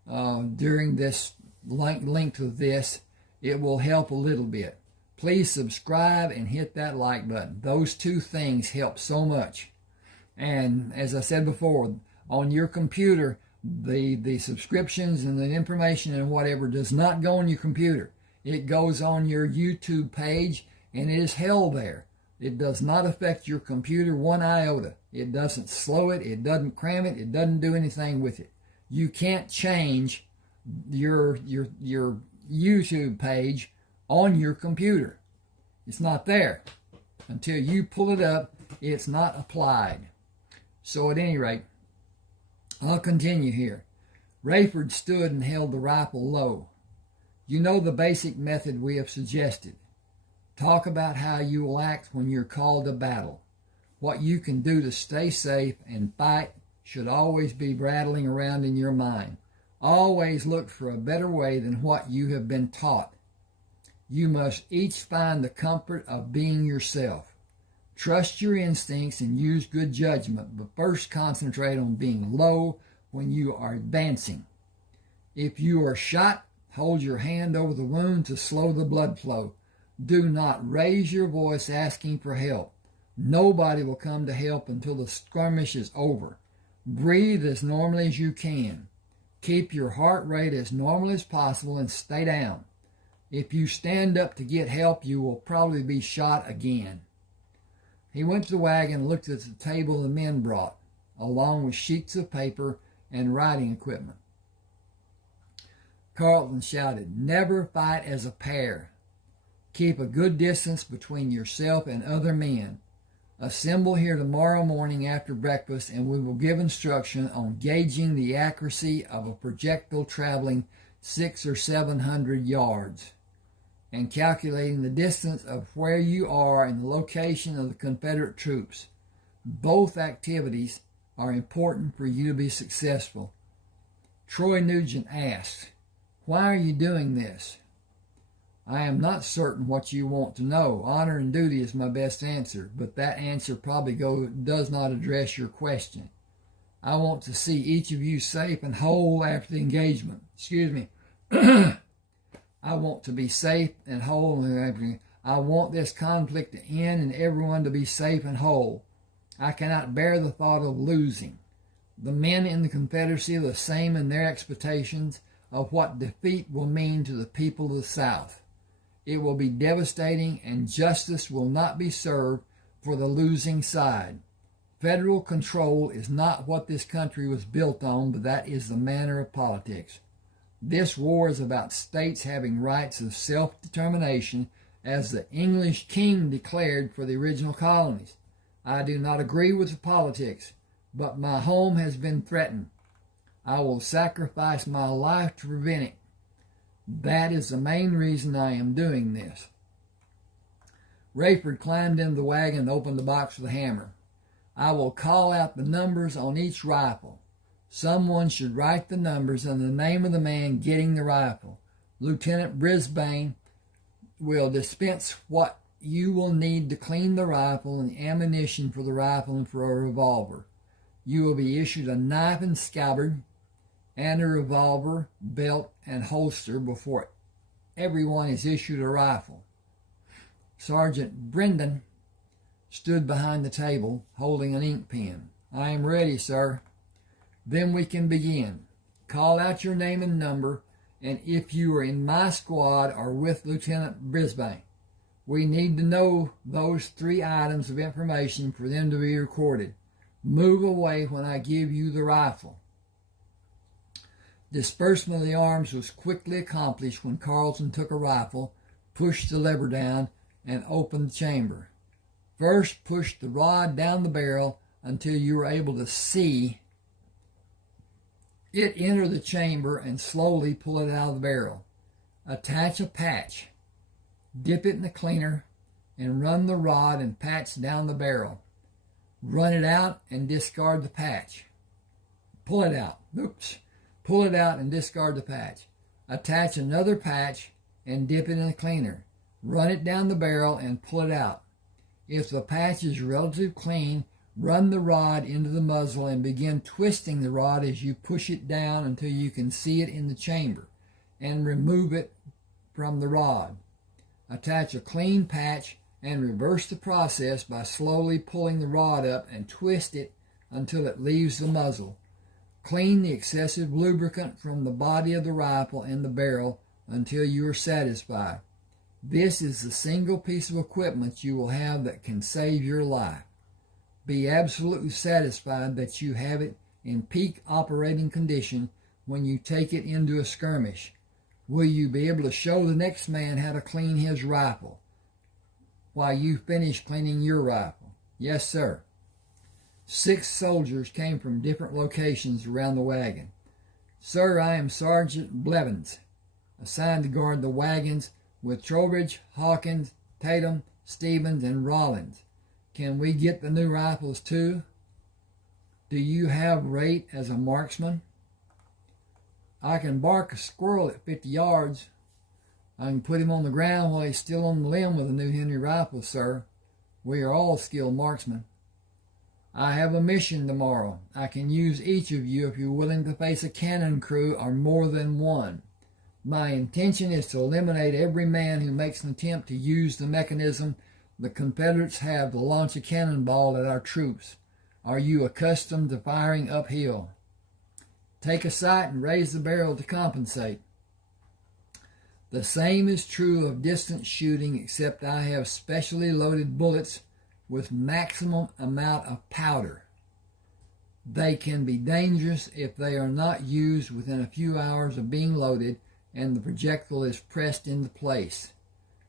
them, during this length of this, it will help a little bit. Please subscribe and hit that like button. Those two things help so much. And as I said before, on your computer, the subscriptions and the information and whatever does not go on your computer. It goes on your YouTube page, and it is held there. It does not affect your computer one iota. It doesn't slow it. It doesn't cram it. It doesn't do anything with it. You can't change your YouTube page on your computer. It's not there. Until you pull it up, it's not applied. So at any rate, I'll continue here. Rayford stood and held the rifle low. You know the basic method we have suggested. Talk about how you will act when you're called to battle. What you can do to stay safe and fight should always be rattling around in your mind. Always look for a better way than what you have been taught. You must each find the comfort of being yourself. Trust your instincts and use good judgment, but first concentrate on being low when you are advancing. If you are shot, hold your hand over the wound to slow the blood flow. Do not raise your voice asking for help. Nobody will come to help until the skirmish is over. Breathe as normally as you can. Keep your heart rate as normal as possible and stay down. If you stand up to get help, you will probably be shot again. He went to the wagon and looked at the table the men brought, along with sheets of paper and writing equipment. Carlton shouted, "Never fight as a pair. Keep a good distance between yourself and other men. Assemble here tomorrow morning after breakfast, and we will give instruction on gauging the accuracy of a projectile traveling 600 or 700 yards, and calculating the distance of where you are and the location of the Confederate troops. Both activities are important for you to be successful." Troy Nugent asked, "Why are you doing this?" "I am not certain what you want to know. Honor and duty is my best answer, but that answer probably does not address your question. I want to see each of you safe and whole after the engagement. I want to be safe and whole. I want this conflict to end and everyone to be safe and whole. I cannot bear the thought of losing. The men in the Confederacy are the same in their expectations of what defeat will mean to the people of the South. It will be devastating, and justice will not be served for the losing side. Federal control is not what this country was built on, but that is the manner of politics. This war is about states having rights of self-determination as the English king declared for the original colonies. I do not agree with the politics, but my home has been threatened. I will sacrifice my life to prevent it. That is the main reason I am doing this. Rayford climbed into the wagon and opened the box with a hammer. I will call out the numbers on each rifle. Someone should write the numbers and the name of the man getting the rifle. Lieutenant Brisbane will dispense what you will need to clean the rifle and the ammunition for the rifle and for a revolver. You will be issued a knife and scabbard and a revolver, belt, and holster before everyone is issued a rifle. Sergeant Brendan stood behind the table holding an ink pen. I am ready, sir. Then we can begin. Call out your name and number, and if you are in my squad or with Lieutenant Brisbane. We need to know those 3 items of information for them to be recorded. Move away when I give you the rifle. Disbursement of the arms was quickly accomplished when Carlton took a rifle, pushed the lever down, and opened the chamber. First, push the rod down the barrel until you are able to see it enter the chamber and slowly pull it out of the barrel. Attach a patch. Dip it in the cleaner and run the rod and patch down the barrel. Run it out and discard the patch. Pull it out. Pull it out and discard the patch. Attach another patch and dip it in the cleaner. Run it down the barrel and pull it out. If the patch is relatively clean, run the rod into the muzzle and begin twisting the rod as you push it down until you can see it in the chamber, and remove it from the rod. Attach a clean patch and reverse the process by slowly pulling the rod up and twist it until it leaves the muzzle. Clean the excessive lubricant from the body of the rifle and the barrel until you are satisfied. This is the single piece of equipment you will have that can save your life. Be absolutely satisfied that you have it in peak operating condition when you take it into a skirmish. Will you be able to show the next man how to clean his rifle while you finish cleaning your rifle? Yes, sir. 6 soldiers came from different locations around the wagon. Sir, I am Sergeant Blevins, assigned to guard the wagons with Trowbridge, Hawkins, Tatum, Stevens, and Rollins. Can we get the new rifles too? Do you have Rate as a marksman? I can bark a squirrel at 50 yards. I can put him on the ground while he's still on the limb with a new Henry rifle, sir. We are all skilled marksmen. I have a mission tomorrow. I can use each of you if you're willing to face a cannon crew or more than one. My intention is to eliminate every man who makes an attempt to use the mechanism the Confederates have to launch a cannonball at our troops. Are you accustomed to firing uphill? Take a sight and raise the barrel to compensate. The same is true of distance shooting, except I have specially loaded bullets with maximum amount of powder. They can be dangerous if they are not used within a few hours of being loaded and the projectile is pressed into place.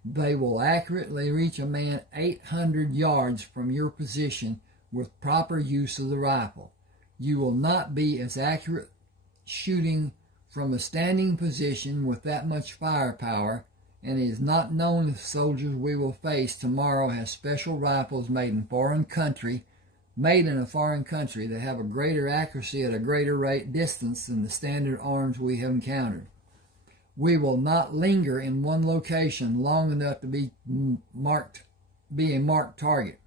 They will accurately reach a man 800 yards from your position with proper use of the rifle. You will not be as accurate shooting from a standing position with that much firepower, and it is not known if the soldiers we will face tomorrow have special rifles made in a foreign country that have a greater accuracy at a greater rate distance than the standard arms we have encountered. We will not linger in one location long enough to be a marked target.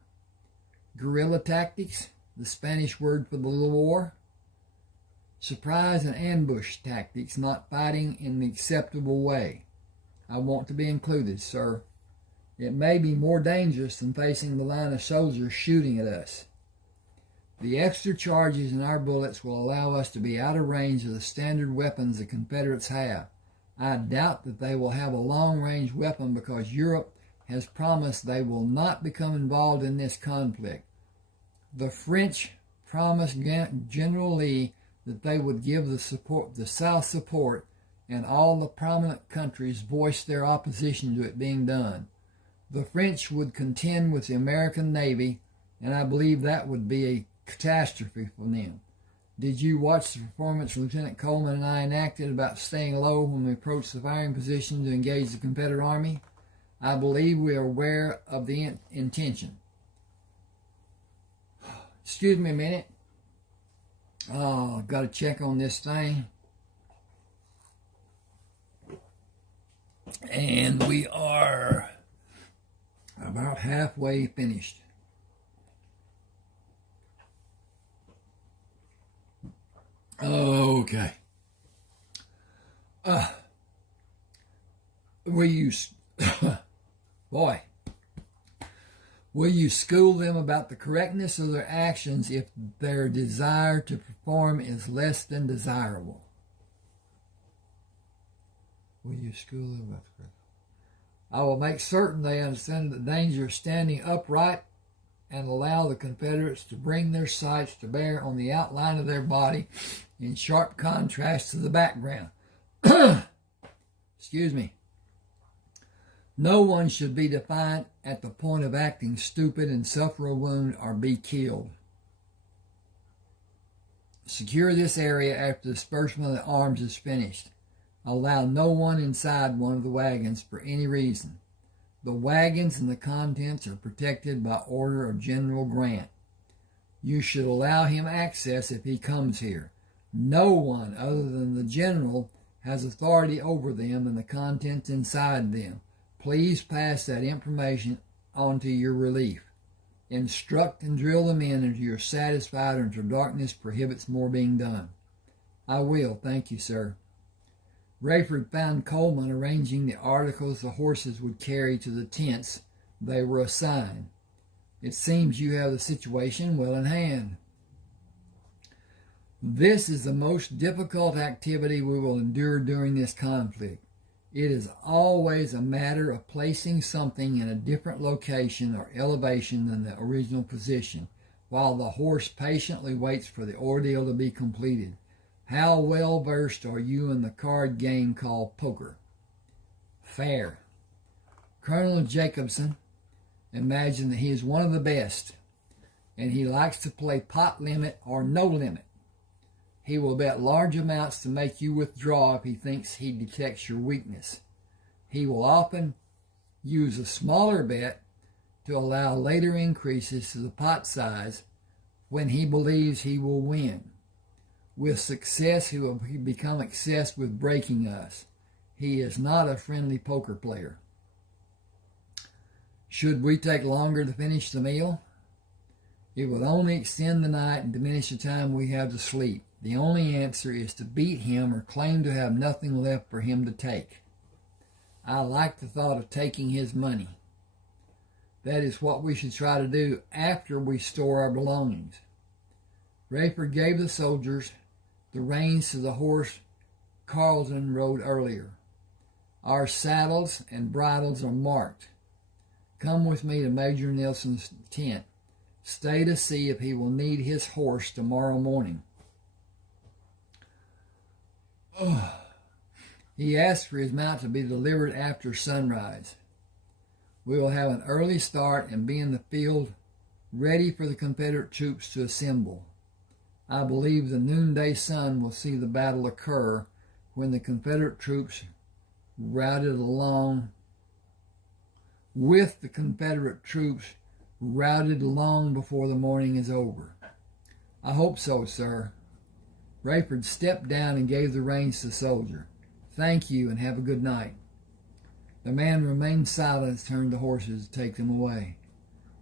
Guerrilla tactics, the Spanish word for the little war. Surprise and ambush tactics, not fighting in the acceptable way. I want to be included, sir. It may be more dangerous than facing the line of soldiers shooting at us. The extra charges in our bullets will allow us to be out of range of the standard weapons the Confederates have. I doubt that they will have a long-range weapon because Europe has promised they will not become involved in this conflict. The French promised General Lee that they would give the South support, and all the prominent countries voiced their opposition to it being done. The French would contend with the American Navy, and I believe that would be a catastrophe for them. Did you watch the performance Lieutenant Coleman and I enacted about staying low when we approached the firing position to engage the Confederate Army? I believe we are aware of the intention. Excuse me a minute. Oh, I've got to check on this thing. And we are about halfway finished. Okay. Will you, boy, will you school them about the correctness of their actions if their desire to perform is less than desirable? Will you school them about the correctness? I will make certain they understand the danger of standing upright and allow the Confederates to bring their sights to bear on the outline of their body in sharp contrast to the background. Excuse me. No one should be defiant at the point of acting stupid and suffer a wound or be killed. Secure this area after the disbursement of the arms is finished. Allow no one inside one of the wagons for any reason. The wagons and the contents are protected by order of General Grant. You should allow him access if he comes here. No one other than the general has authority over them and the contents inside them. Please pass that information on to your relief. Instruct and drill the men until you're satisfied or until darkness prohibits more being done. I will, thank you, sir. Rayford found Coleman arranging the articles the horses would carry to the tents they were assigned. It seems you have the situation well in hand. This is the most difficult activity we will endure during this conflict. It is always a matter of placing something in a different location or elevation than the original position, while the horse patiently waits for the ordeal to be completed. How well versed are you in the card game called poker? Fair. Colonel Jacobson imagines that he is one of the best, and he likes to play pot limit or no limit. He will bet large amounts to make you withdraw if he thinks he detects your weakness. He will often use a smaller bet to allow later increases to the pot size when he believes he will win. With success, he will become obsessed with breaking us. He is not a friendly poker player. Should we take longer to finish the meal? It would only extend the night and diminish the time we have to sleep. The only answer is to beat him or claim to have nothing left for him to take. I like the thought of taking his money. That is what we should try to do after we store our belongings. Rayford gave the soldiers the reins to the horse Carleton rode earlier. Our saddles and bridles are marked. Come with me to Major Nelson's tent. Stay to see if he will need his horse tomorrow morning. He asked for his mount to be delivered after sunrise. We will have an early start and be in the field ready for the Confederate troops to assemble. I believe the noonday sun will see the battle occur when the Confederate troops routed long before the morning is over. I hope so, sir. Rayford stepped down and gave the reins to the soldier. Thank you and have a good night. The man remained silent and turned the horses to take them away.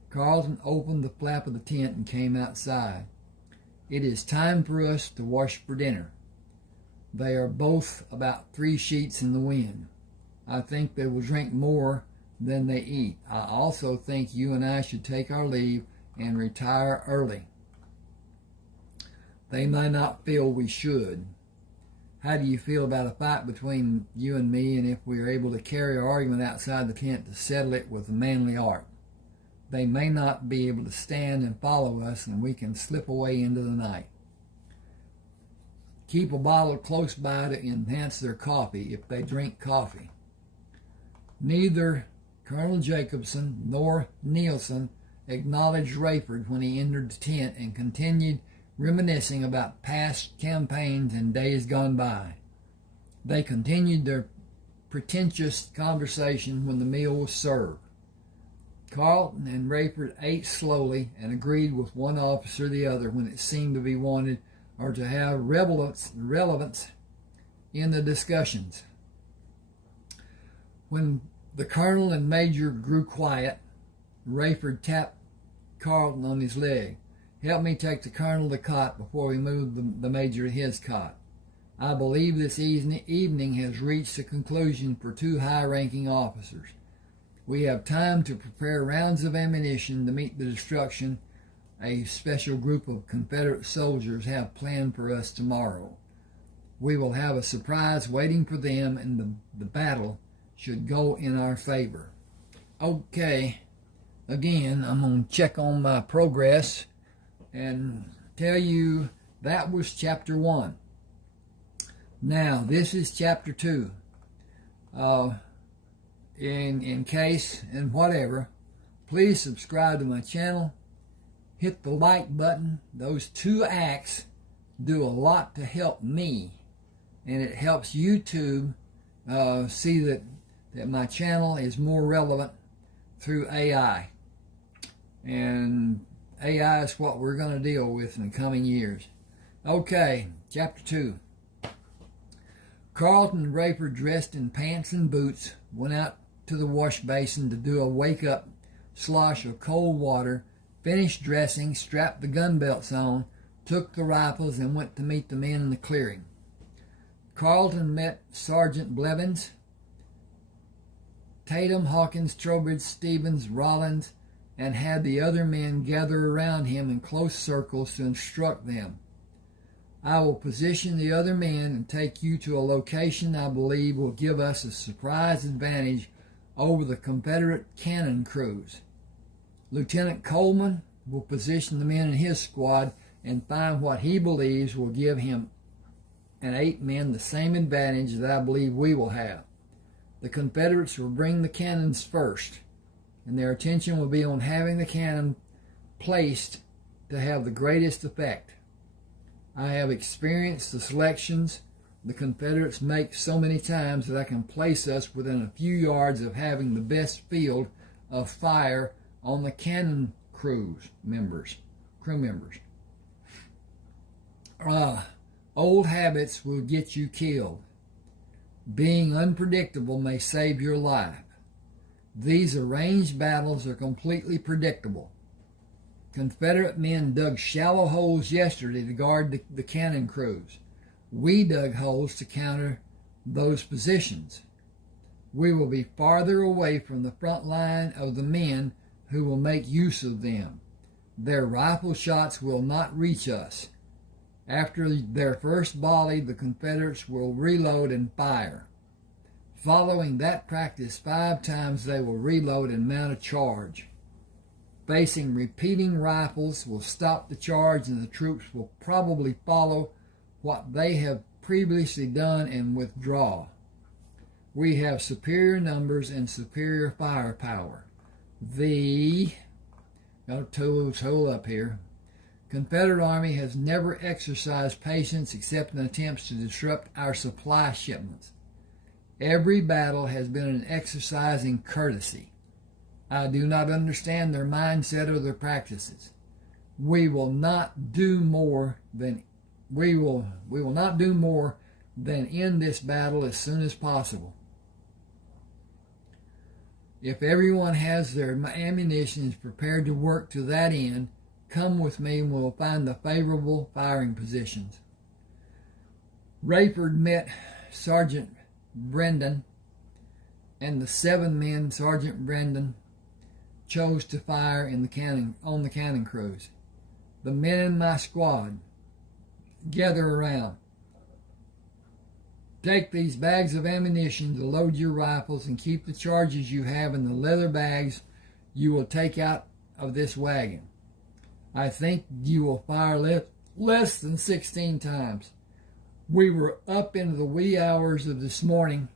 Carleton opened the flap of the tent and came outside. It is time for us to wash for dinner. They are both about 3 sheets in the wind. I think they will drink more than they eat. I also think you and I should take our leave and retire early. They may not feel we should. How do you feel about a fight between you and me, and if we are able to carry our argument outside the tent to settle it with a manly art? They may not be able to stand and follow us, and we can slip away into the night. Keep a bottle close by to enhance their coffee if they drink coffee. Neither Colonel Jacobson nor Nielsen acknowledged Rayford when he entered the tent and continued reminiscing about past campaigns and days gone by. They continued their pretentious conversation when the meal was served. Carlton and Rayford ate slowly and agreed with one officer or the other when it seemed to be wanted or to have relevance in the discussions. When the colonel and major grew quiet, Rayford tapped Carlton on his leg. "Help me take the colonel to the cot before we move the major to his cot. I believe this evening has reached a conclusion for two high-ranking officers. We have time to prepare rounds of ammunition to meet the destruction a special group of Confederate soldiers have planned for us tomorrow. We will have a surprise waiting for them, and the battle should go in our favor." Okay, again, I'm going to check on my progress and tell you that was chapter 1. Now, this is chapter 2. In case and whatever, please subscribe to my channel. Hit the like button. Those 2 acts do a lot to help me, and it helps YouTube see that my channel is more relevant through AI. And AI is what we're going to deal with in the coming years. Okay, chapter 2. Carlton and Rayford, dressed in pants and boots, went out to the wash basin to do a wake-up slosh of cold water, finished dressing, strapped the gun belts on, took the rifles, and went to meet the men in the clearing. Carlton met Sergeant Blevins, Tatum, Hawkins, Trowbridge, Stevens, Rollins, and had the other men gather around him in close circles to instruct them. "I will position the other men and take you to a location I believe will give us a surprise advantage over the Confederate cannon crews. Lieutenant Coleman will position the men in his squad and find what he believes will give him and 8 men the same advantage that I believe we will have. The Confederates will bring the cannons first, and their attention will be on having the cannon placed to have the greatest effect. I have experienced the selections the Confederates make so many times that I can place us within a few yards of having the best field of fire on the cannon crew members. Old habits will get you killed. Being unpredictable may save your life. These arranged battles are completely predictable. Confederate men dug shallow holes yesterday to guard the cannon crews. We dug holes to counter those positions. We will be farther away from the front line of the men who will make use of them. Their rifle shots will not reach us. After their first volley, the Confederates will reload and fire. Following that practice 5 times, they will reload and mount a charge. Facing repeating rifles will stop the charge, and the troops will probably follow what they have previously done and withdraw. We have superior numbers and superior firepower. Got to hold up here. Confederate Army has never exercised patience except in attempts to disrupt our supply shipments. Every battle has been an exercise in courtesy. I do not understand their mindset or their practices. We will not do more than end this battle as soon as possible. If everyone has their ammunition and is prepared to work to that end, come with me and we'll find the favorable firing positions." Rayford met Sergeant Brendan, and the 7 men Sergeant Brendan chose to fire on the cannon crews. "The men in my squad, gather around. Take these bags of ammunition to load your rifles and keep the charges you have in the leather bags you will take out of this wagon. I think you will fire less than 16 times. We were up into the wee hours of this morning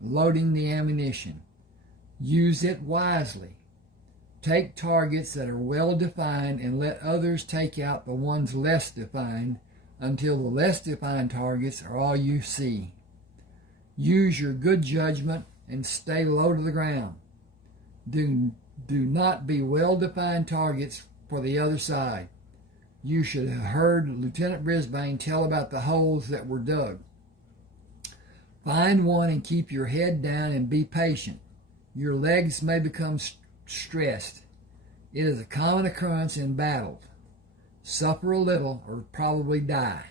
loading the ammunition. Use it wisely. Take targets that are well defined and let others take out the ones less defined until the less defined targets are all you see. Use your good judgment and stay low to the ground. Do not be well-defined targets for the other side. You should have heard Lieutenant Brisbane tell about the holes that were dug. Find one and keep your head down and be patient. Your legs may become stressed. It is a common occurrence in battles. Suffer a little or probably die.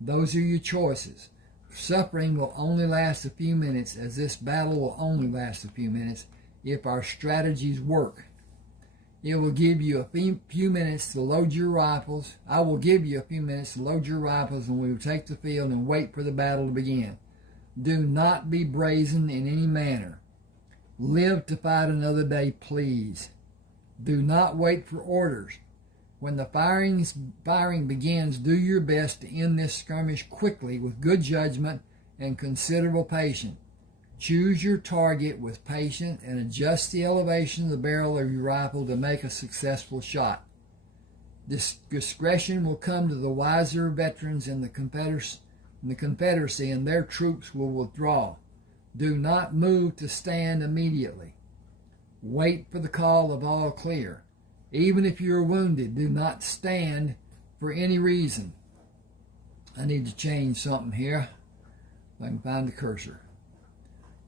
Those are your choices. Suffering will only last a few minutes, as this battle will only last a few minutes if our strategies work. It will give you a few minutes to load your rifles. I will give you a few minutes to load your rifles, and we will take the field and wait for the battle to begin. Do not be brazen in any manner. Live to fight another day, please. Do not wait for orders. When the firing begins, do your best to end this skirmish quickly with good judgment and considerable patience. Choose your target with patience and adjust the elevation of the barrel of your rifle to make a successful shot. Discretion will come to the wiser veterans in the Confederacy, and their troops will withdraw. Do not move to stand immediately. Wait for the call of all clear. Even if you are wounded, do not stand for any reason. I need to change something here. If I can find the cursor.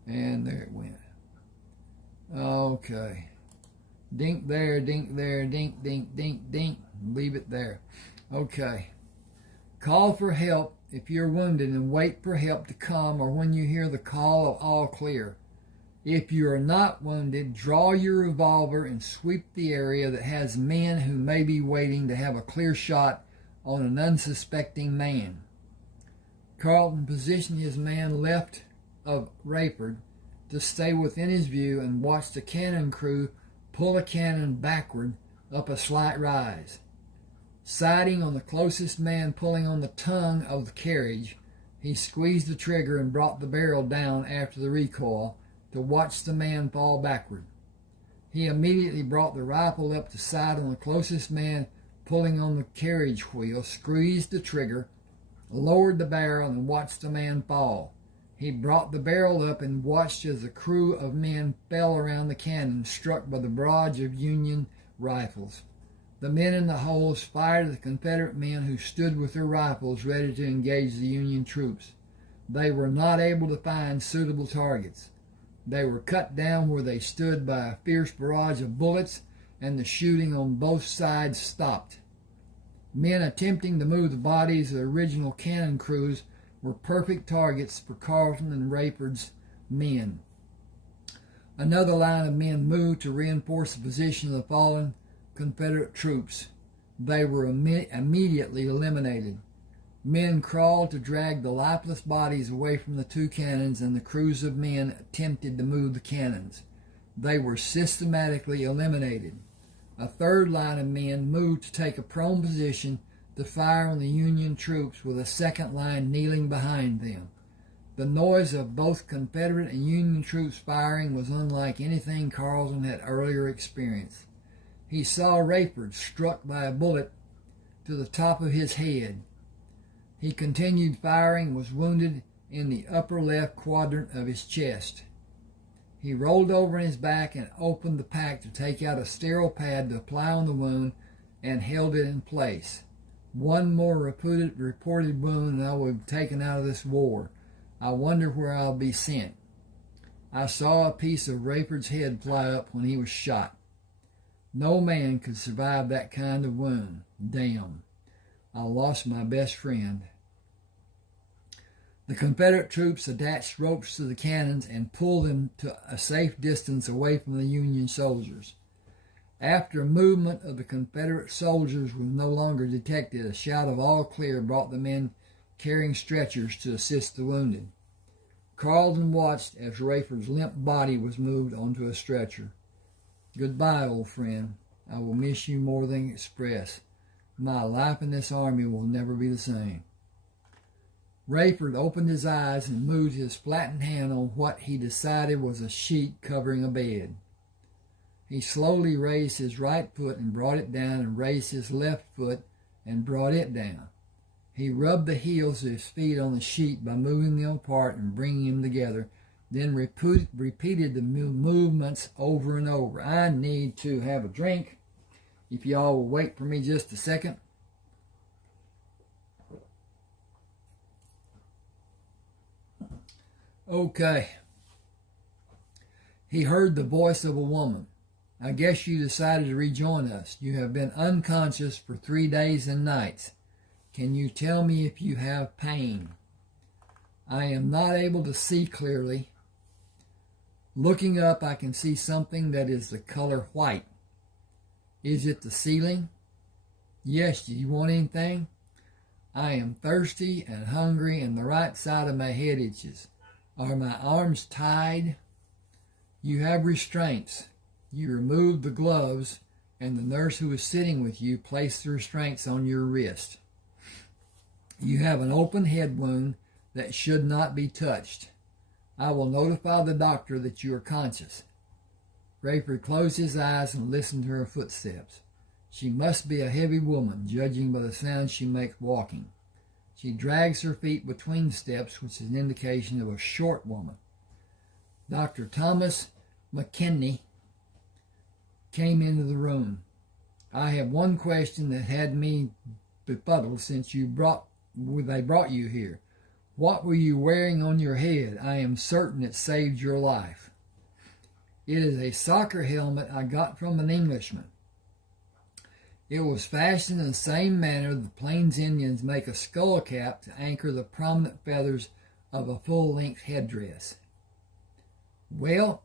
And there it went. Okay. Dink there, dink there, dink, dink, dink, dink. Leave it there. Okay. Call for help if you're wounded and wait for help to come or when you hear the call of all clear. If you are not wounded, draw your revolver and sweep the area that has men who may be waiting to have a clear shot on an unsuspecting man. Carleton positioned his man left of Rayford to stay within his view and watch the cannon crew pull a cannon backward up a slight rise. Sighting on the closest man pulling on the tongue of the carriage, he squeezed the trigger and brought the barrel down after the recoil to watch the man fall backward. He immediately brought the rifle up to sight on the closest man pulling on the carriage wheel, squeezed the trigger, lowered the barrel, and watched the man fall. He brought the barrel up and watched as a crew of men fell around the cannon, struck by the barrage of Union rifles. The men in the holes fired at the Confederate men who stood with their rifles ready to engage the Union troops. They were not able to find suitable targets. They were cut down where they stood by a fierce barrage of bullets, and the shooting on both sides stopped. Men attempting to move the bodies of the original cannon crews were perfect targets for Carleton and Rayford's men. Another line of men moved to reinforce the position of the fallen Confederate troops. They were immediately eliminated. Men crawled to drag the lifeless bodies away from the two cannons, and the crews of men attempted to move the cannons. They were systematically eliminated. A third line of men moved to take a prone position to fire on the Union troops with a second line kneeling behind them. The noise of both Confederate and Union troops firing was unlike anything Carleton had earlier experienced. He saw Rayford struck by a bullet to the top of his head. He continued firing and was wounded in the upper left quadrant of his chest. He rolled over on his back and opened the pack to take out a sterile pad to apply on the wound and held it in place. One more reported wound and I will be taken out of this war. I wonder where I'll be sent. I saw a piece of Rayford's head fly up when he was shot. No man could survive that kind of wound. Damn. I lost my best friend. The Confederate troops attached ropes to the cannons and pulled them to a safe distance away from the Union soldiers. After movement of the Confederate soldiers was no longer detected, a shout of all clear brought the men carrying stretchers to assist the wounded. Carleton watched as Rayford's limp body was moved onto a stretcher. Goodbye, old friend. I will miss you more than express. My life in this army will never be the same. Rayford opened his eyes and moved his flattened hand on what he decided was a sheet covering a bed. He slowly raised his right foot and brought it down, and raised his left foot and brought it down. He rubbed the heels of his feet on the sheet by moving them apart and bringing them together, then repeated the movements over and over. I need to have a drink. If y'all will wait for me just a second. Okay. He heard the voice of a woman. I guess you decided to rejoin us. You have been unconscious for 3 days and nights. Can you tell me if you have pain? I am not able to see clearly. Looking up, I can see something that is the color white. Is it the ceiling? Yes, do you want anything? I am thirsty and hungry, and the right side of my head itches. Are my arms tied? You have restraints. You removed the gloves, and the nurse who was sitting with you placed the restraints on your wrist. You have an open head wound that should not be touched. I will notify the doctor that you are conscious. Rayford closed his eyes and listened to her footsteps. She must be a heavy woman, judging by the sound she makes walking. She drags her feet between steps, which is an indication of a short woman. Dr. Thomas McKinney came into the room. I have one question that had me befuddled since they brought you here. What were you wearing on your head? I am certain it saved your life. It is a soccer helmet I got from an Englishman. It was fashioned in the same manner the Plains Indians make a skull cap to anchor the prominent feathers of a full-length headdress. Well,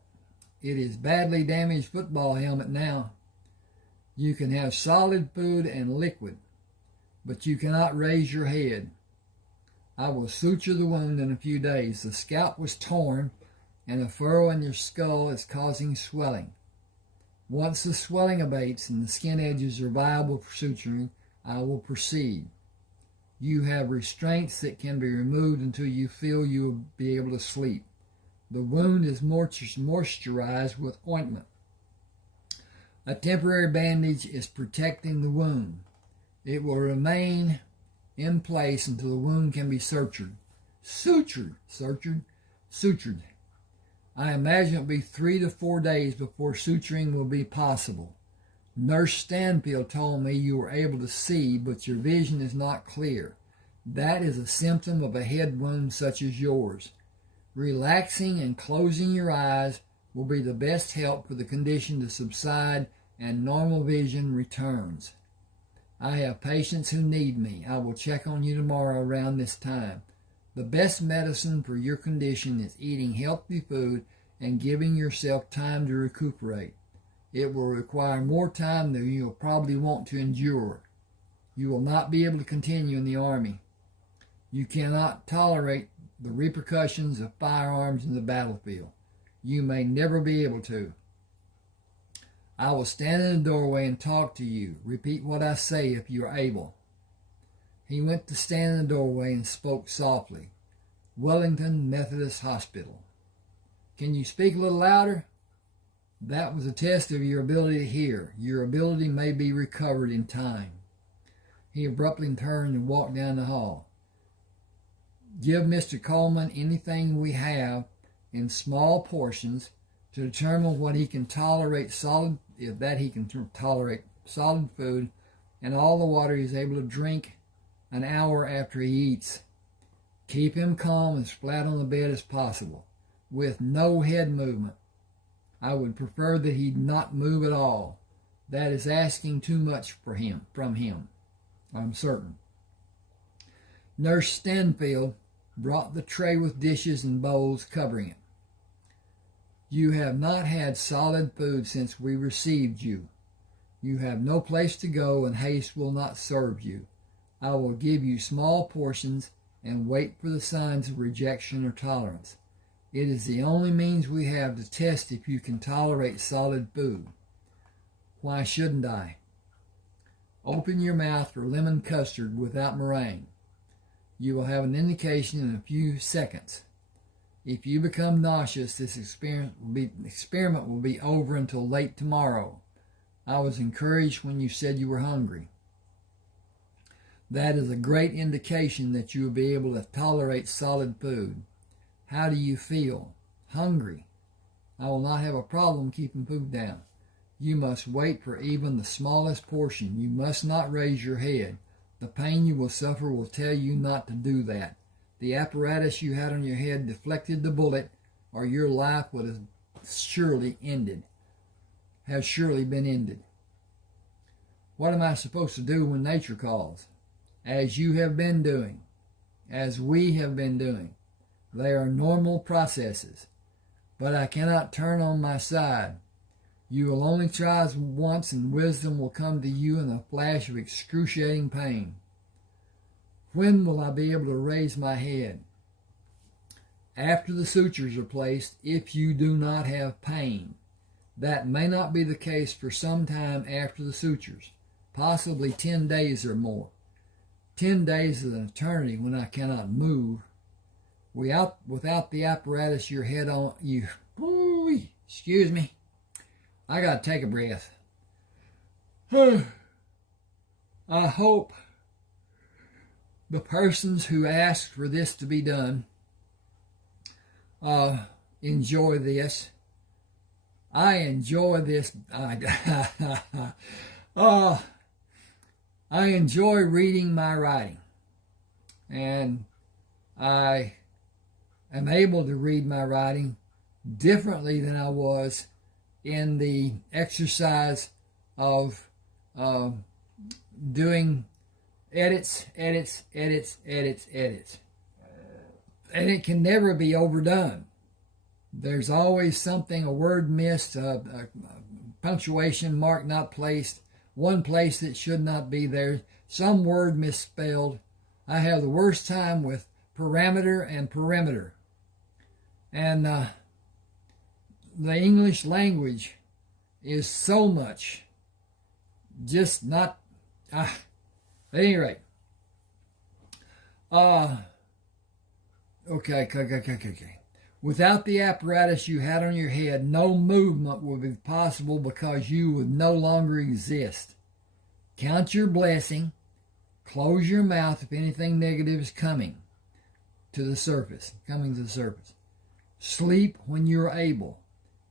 it is badly damaged football helmet now. You can have solid food and liquid, but you cannot raise your head. I will suture the wound in a few days. The scalp was torn, and a furrow in your skull is causing swelling. Once the swelling abates and the skin edges are viable for suturing, I will proceed. You have restraints that can be removed until you feel you will be able to sleep. The wound is moisturized with ointment. A temporary bandage is protecting the wound. It will remain in place until the wound can be sutured. Sutured. I imagine it will be 3 to 4 days before suturing will be possible. Nurse Stanfield told me you were able to see, but your vision is not clear. That is a symptom of a head wound such as yours. Relaxing and closing your eyes will be the best help for the condition to subside and normal vision returns. I have patients who need me. I will check on you tomorrow around this time. The best medicine for your condition is eating healthy food and giving yourself time to recuperate. It will require more time than you will probably want to endure. You will not be able to continue in the Army. You cannot tolerate the repercussions of firearms in the battlefield. You may never be able to. I will stand in the doorway and talk to you. Repeat what I say if you are able. He went to stand in the doorway and spoke softly. Wellington Methodist Hospital. Can you speak a little louder? That was a test of your ability to hear. Your ability may be recovered in time. He abruptly turned and walked down the hall. Give Mr. Coleman anything we have in small portions to determine what he can tolerate solid food and all the water he is able to drink an hour after he eats. Keep him calm as flat on the bed as possible, with no head movement. I would prefer that he not move at all. That is asking too much from him, I'm certain. Nurse Stanfield brought the tray with dishes and bowls covering it. You have not had solid food since we received you. You have no place to go, and haste will not serve you. I will give you small portions and wait for the signs of rejection or tolerance. It is the only means we have to test if you can tolerate solid food. Why shouldn't I? Open your mouth for lemon custard without meringue. You will have an indication in a few seconds. If you become nauseous, this experiment will be over until late tomorrow. I was encouraged when you said you were hungry. That is a great indication that you will be able to tolerate solid food. How do you feel? Hungry. I will not have a problem keeping food down. You must wait for even the smallest portion. You must not raise your head. The pain you will suffer will tell you not to do that. The apparatus you had on your head deflected the bullet, or your life would have surely been ended. What am I supposed to do when nature calls? As you have been doing, as we have been doing. They are normal processes. But I cannot turn on my side. You will only try once, and wisdom will come to you in a flash of excruciating pain. When will I be able to raise my head? After the sutures are placed, if you do not have pain. That may not be the case for some time after the sutures, possibly 10 days or more. 10 days is an eternity when I cannot move. Without the apparatus your head on you. Excuse me. I got to take a breath. I hope the persons who asked for this to be done enjoy this. I enjoy this. I enjoy reading my writing. And I am able to read my writing differently than I was in the exercise of doing edits. And it can never be overdone. There's always something, a word missed, a punctuation mark not placed, one place that should not be there, some word misspelled. I have the worst time with parameter and perimeter. And the English language is so much just not... at any rate. Okay. Without the apparatus you had on your head, no movement would be possible because you would no longer exist. Count your blessing. Close your mouth if anything negative is coming to the surface. Sleep when you're able.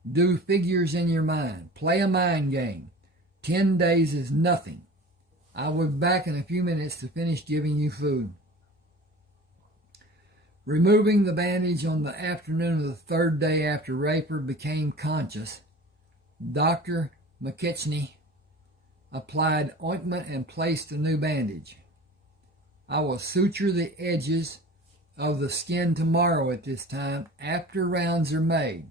Do figures in your mind. Play a mind game. 10 days is nothing. I will be back in a few minutes to finish giving you food. Removing the bandage on the afternoon of the third day after Rayford became conscious, Dr. McKechnie applied ointment and placed a new bandage. I will suture the edges of the skin tomorrow at this time after rounds are made.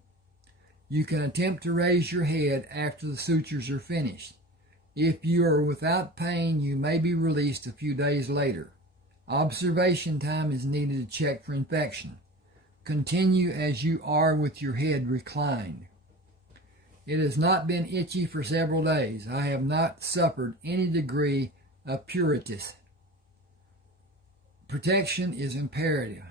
You can attempt to raise your head after the sutures are finished. If you are without pain, you may be released a few days later. Observation time is needed to check for infection. Continue as you are with your head reclined. It has not been itchy for several days. I have not suffered any degree of pruritus. Protection is imperative.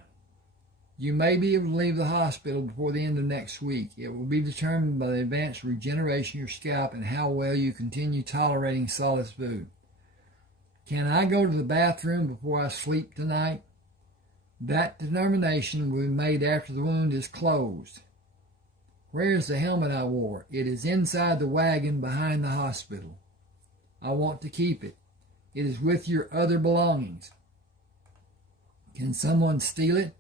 You may be able to leave the hospital before the end of next week. It will be determined by the advanced regeneration of your scalp and how well you continue tolerating solid food. Can I go to the bathroom before I sleep tonight? That determination will be made after the wound is closed. Where is the helmet I wore? It is inside the wagon behind the hospital. I want to keep it. It is with your other belongings. Can someone steal it?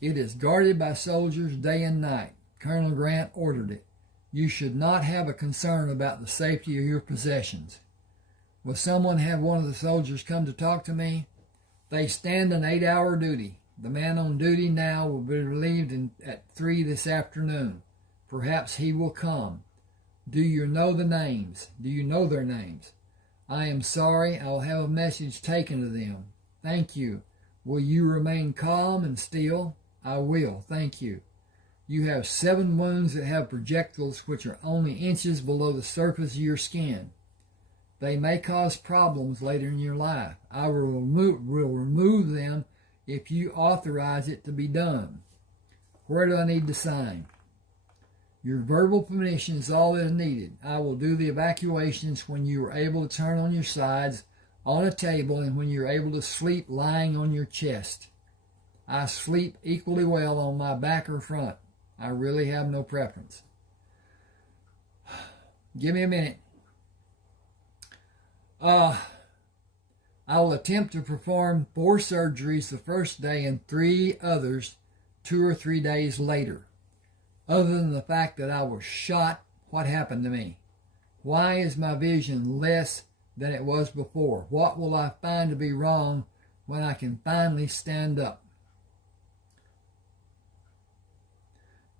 It is guarded by soldiers day and night. Colonel Grant ordered it. You should not have a concern about the safety of your possessions. Will someone have one of the soldiers come to talk to me? They stand an 8-hour duty. The man on duty now will be relieved at 3 this afternoon. Perhaps he will come. Do you know their names? I am sorry. I will have a message taken to them. Thank you. Will you remain calm and still? I will. Thank you. You have 7 wounds that have projectiles which are only inches below the surface of your skin. They may cause problems later in your life. I will remove them if you authorize it to be done. Where do I need to sign? Your verbal permission is all that is needed. I will do the evacuations when you are able to turn on your sides on a table and when you're able to sleep lying on your chest. I sleep equally well on my back or front. I really have no preference. Give me a minute. I will attempt to perform 4 surgeries the first day and 3 others 2 or 3 days later. Other than the fact that I was shot, what happened to me? Why is my vision less than it was before? What will I find to be wrong when I can finally stand up?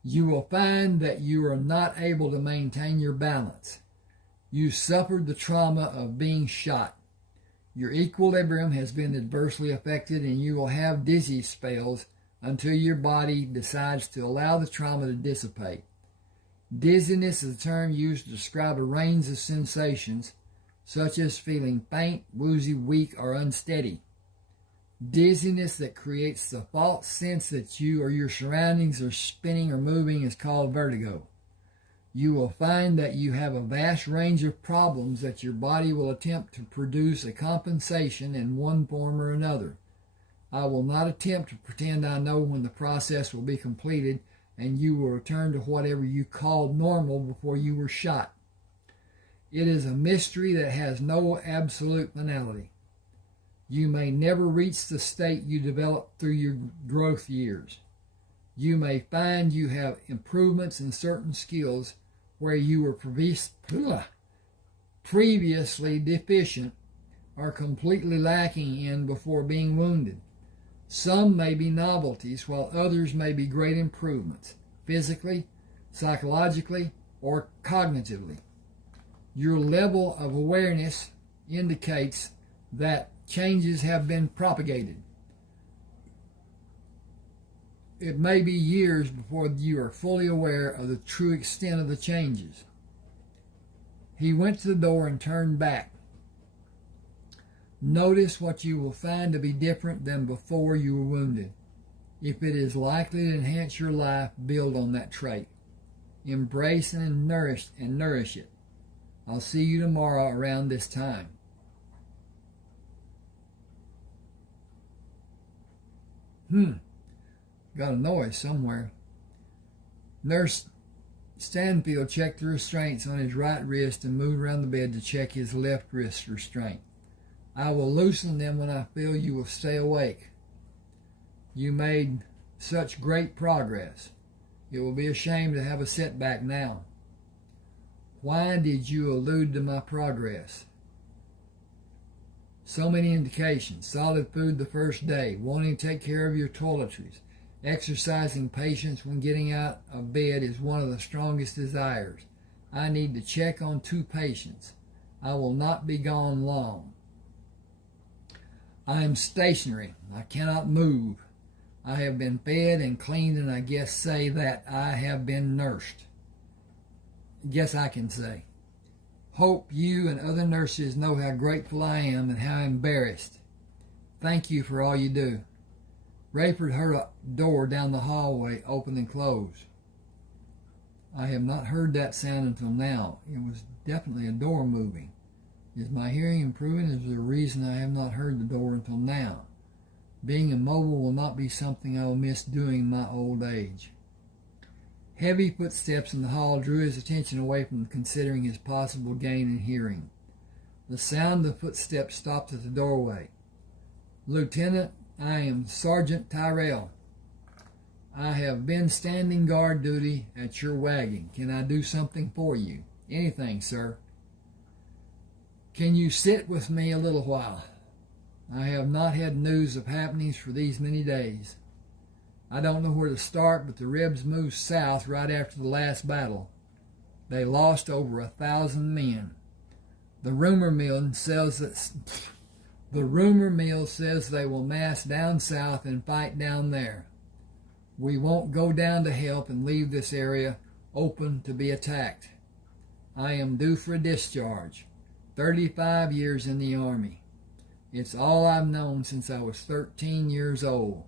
You will find that you are not able to maintain your balance. You suffered the trauma of being shot. Your equilibrium has been adversely affected, and you will have dizzy spells until your body decides to allow the trauma to dissipate. Dizziness is a term used to describe a range of sensations, such as feeling faint, woozy, weak, or unsteady. Dizziness that creates the false sense that you or your surroundings are spinning or moving is called vertigo. You will find that you have a vast range of problems that your body will attempt to produce a compensation in one form or another. I will not attempt to pretend I know when the process will be completed and you will return to whatever you called normal before you were shot. It is a mystery that has no absolute finality. You may never reach the state you developed through your growth years. You may find you have improvements in certain skills where you were previously deficient or completely lacking in before being wounded. Some may be novelties, while others may be great improvements, physically, psychologically, or cognitively. Your level of awareness indicates that changes have been propagated. It may be years before you are fully aware of the true extent of the changes. He went to the door and turned back. Notice what you will find to be different than before you were wounded. If it is likely to enhance your life, build on that trait. Embrace and nourish it. I'll see you tomorrow around this time. Got a noise somewhere. Nurse Stanfield checked the restraints on his right wrist and moved around the bed to check his left wrist restraint. I will loosen them when I feel you will stay awake. You made such great progress. It will be a shame to have a setback now. Why did you allude to my progress? So many indications. Solid food the first day. Wanting to take care of your toiletries. Exercising patience when getting out of bed is one of the strongest desires. I need to check on 2 patients. I will not be gone long. I am stationary. I cannot move. I have been fed and cleaned, and I guess say that I have been nursed. Guess I can say. Hope you and other nurses know how grateful I am and how embarrassed. Thank you for all you do. Rayford heard a door down the hallway open and close. I have not heard that sound until now. It was definitely a door moving. Is my hearing improving? Is there a reason I have not heard the door until now? Being immobile will not be something I will miss doing in my old age. Heavy footsteps in the hall drew his attention away from considering his possible gain in hearing. The sound of footsteps stopped at the doorway. Lieutenant, I am Sergeant Tyrell. I have been standing guard duty at your wagon. Can I do something for you? Anything, sir. Can you sit with me a little while? I have not had news of happenings for these many days. I don't know where to start, but the Rebs moved south right after the last battle. They lost over 1,000 men. The rumor mill says they will mass down south and fight down there. We won't go down to help and leave this area open to be attacked. I am due for a discharge. 35 years in the Army. It's all I've known since I was 13 years old.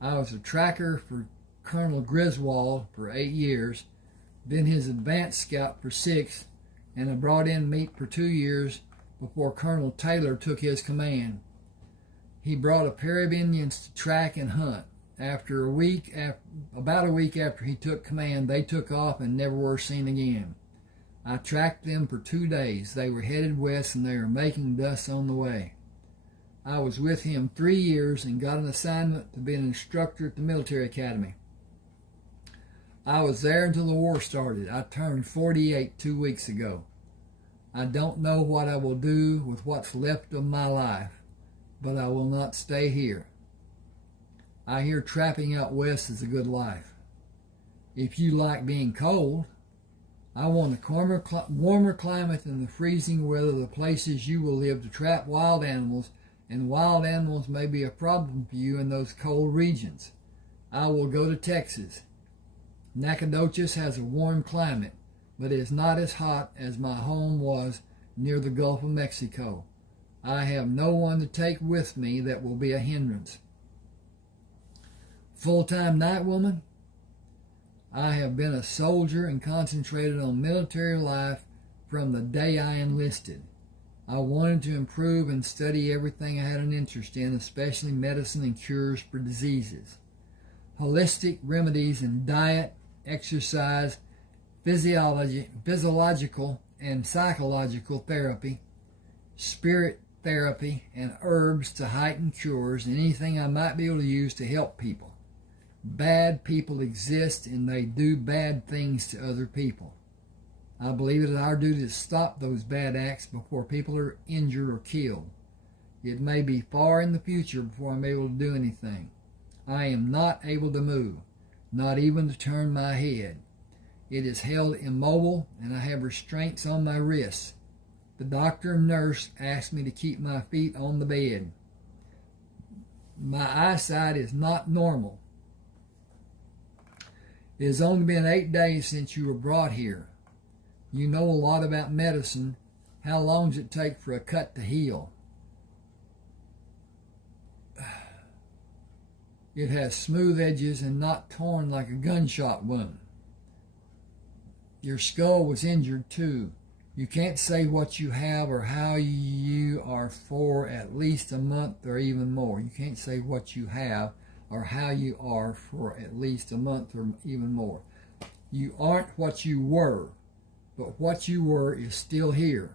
I was a tracker for Colonel Griswold for 8 years, then his advance scout for 6, and I brought in meat for 2 years before Colonel Taylor took his command. He brought a pair of Indians to track and hunt. About a week after he took command, they took off and never were seen again. I tracked them for 2 days. They were headed west and they were making dust on the way. I was with him 3 years and got an assignment to be an instructor at the military academy. I was there until the war started. I turned 48 2 weeks ago. I don't know what I will do with what's left of my life, but I will not stay here. I hear trapping out west is a good life. If you like being cold, I want a warmer climate than the freezing weather of the places you will live to trap wild animals, and wild animals may be a problem for you in those cold regions. I will go to Texas. Nacogdoches has a warm climate, but it is not as hot as my home was near the Gulf of Mexico. I have no one to take with me that will be a hindrance. Full-time night woman? I have been a soldier and concentrated on military life from the day I enlisted. I wanted to improve and study everything I had an interest in, especially medicine and cures for diseases. Holistic remedies in diet, exercise, physiological and psychological therapy, spirit therapy, and herbs to heighten cures, and anything I might be able to use to help people. Bad people exist and they do bad things to other people. I believe it is our duty to stop those bad acts before people are injured or killed. It may be far in the future before I'm able to do anything. I am not able to move, not even to turn my head. It is held immobile and I have restraints on my wrists. The doctor and nurse asked me to keep my feet on the bed. My eyesight is not normal. It has only been 8 days since you were brought here. You know a lot about medicine. How long does it take for a cut to heal? It has smooth edges and not torn like a gunshot wound. Your skull was injured too. You can't say what you have or how you are for at least a month or even more. You can't say what you have or how you are for at least a month or even more. You aren't what you were, but what you were is still here.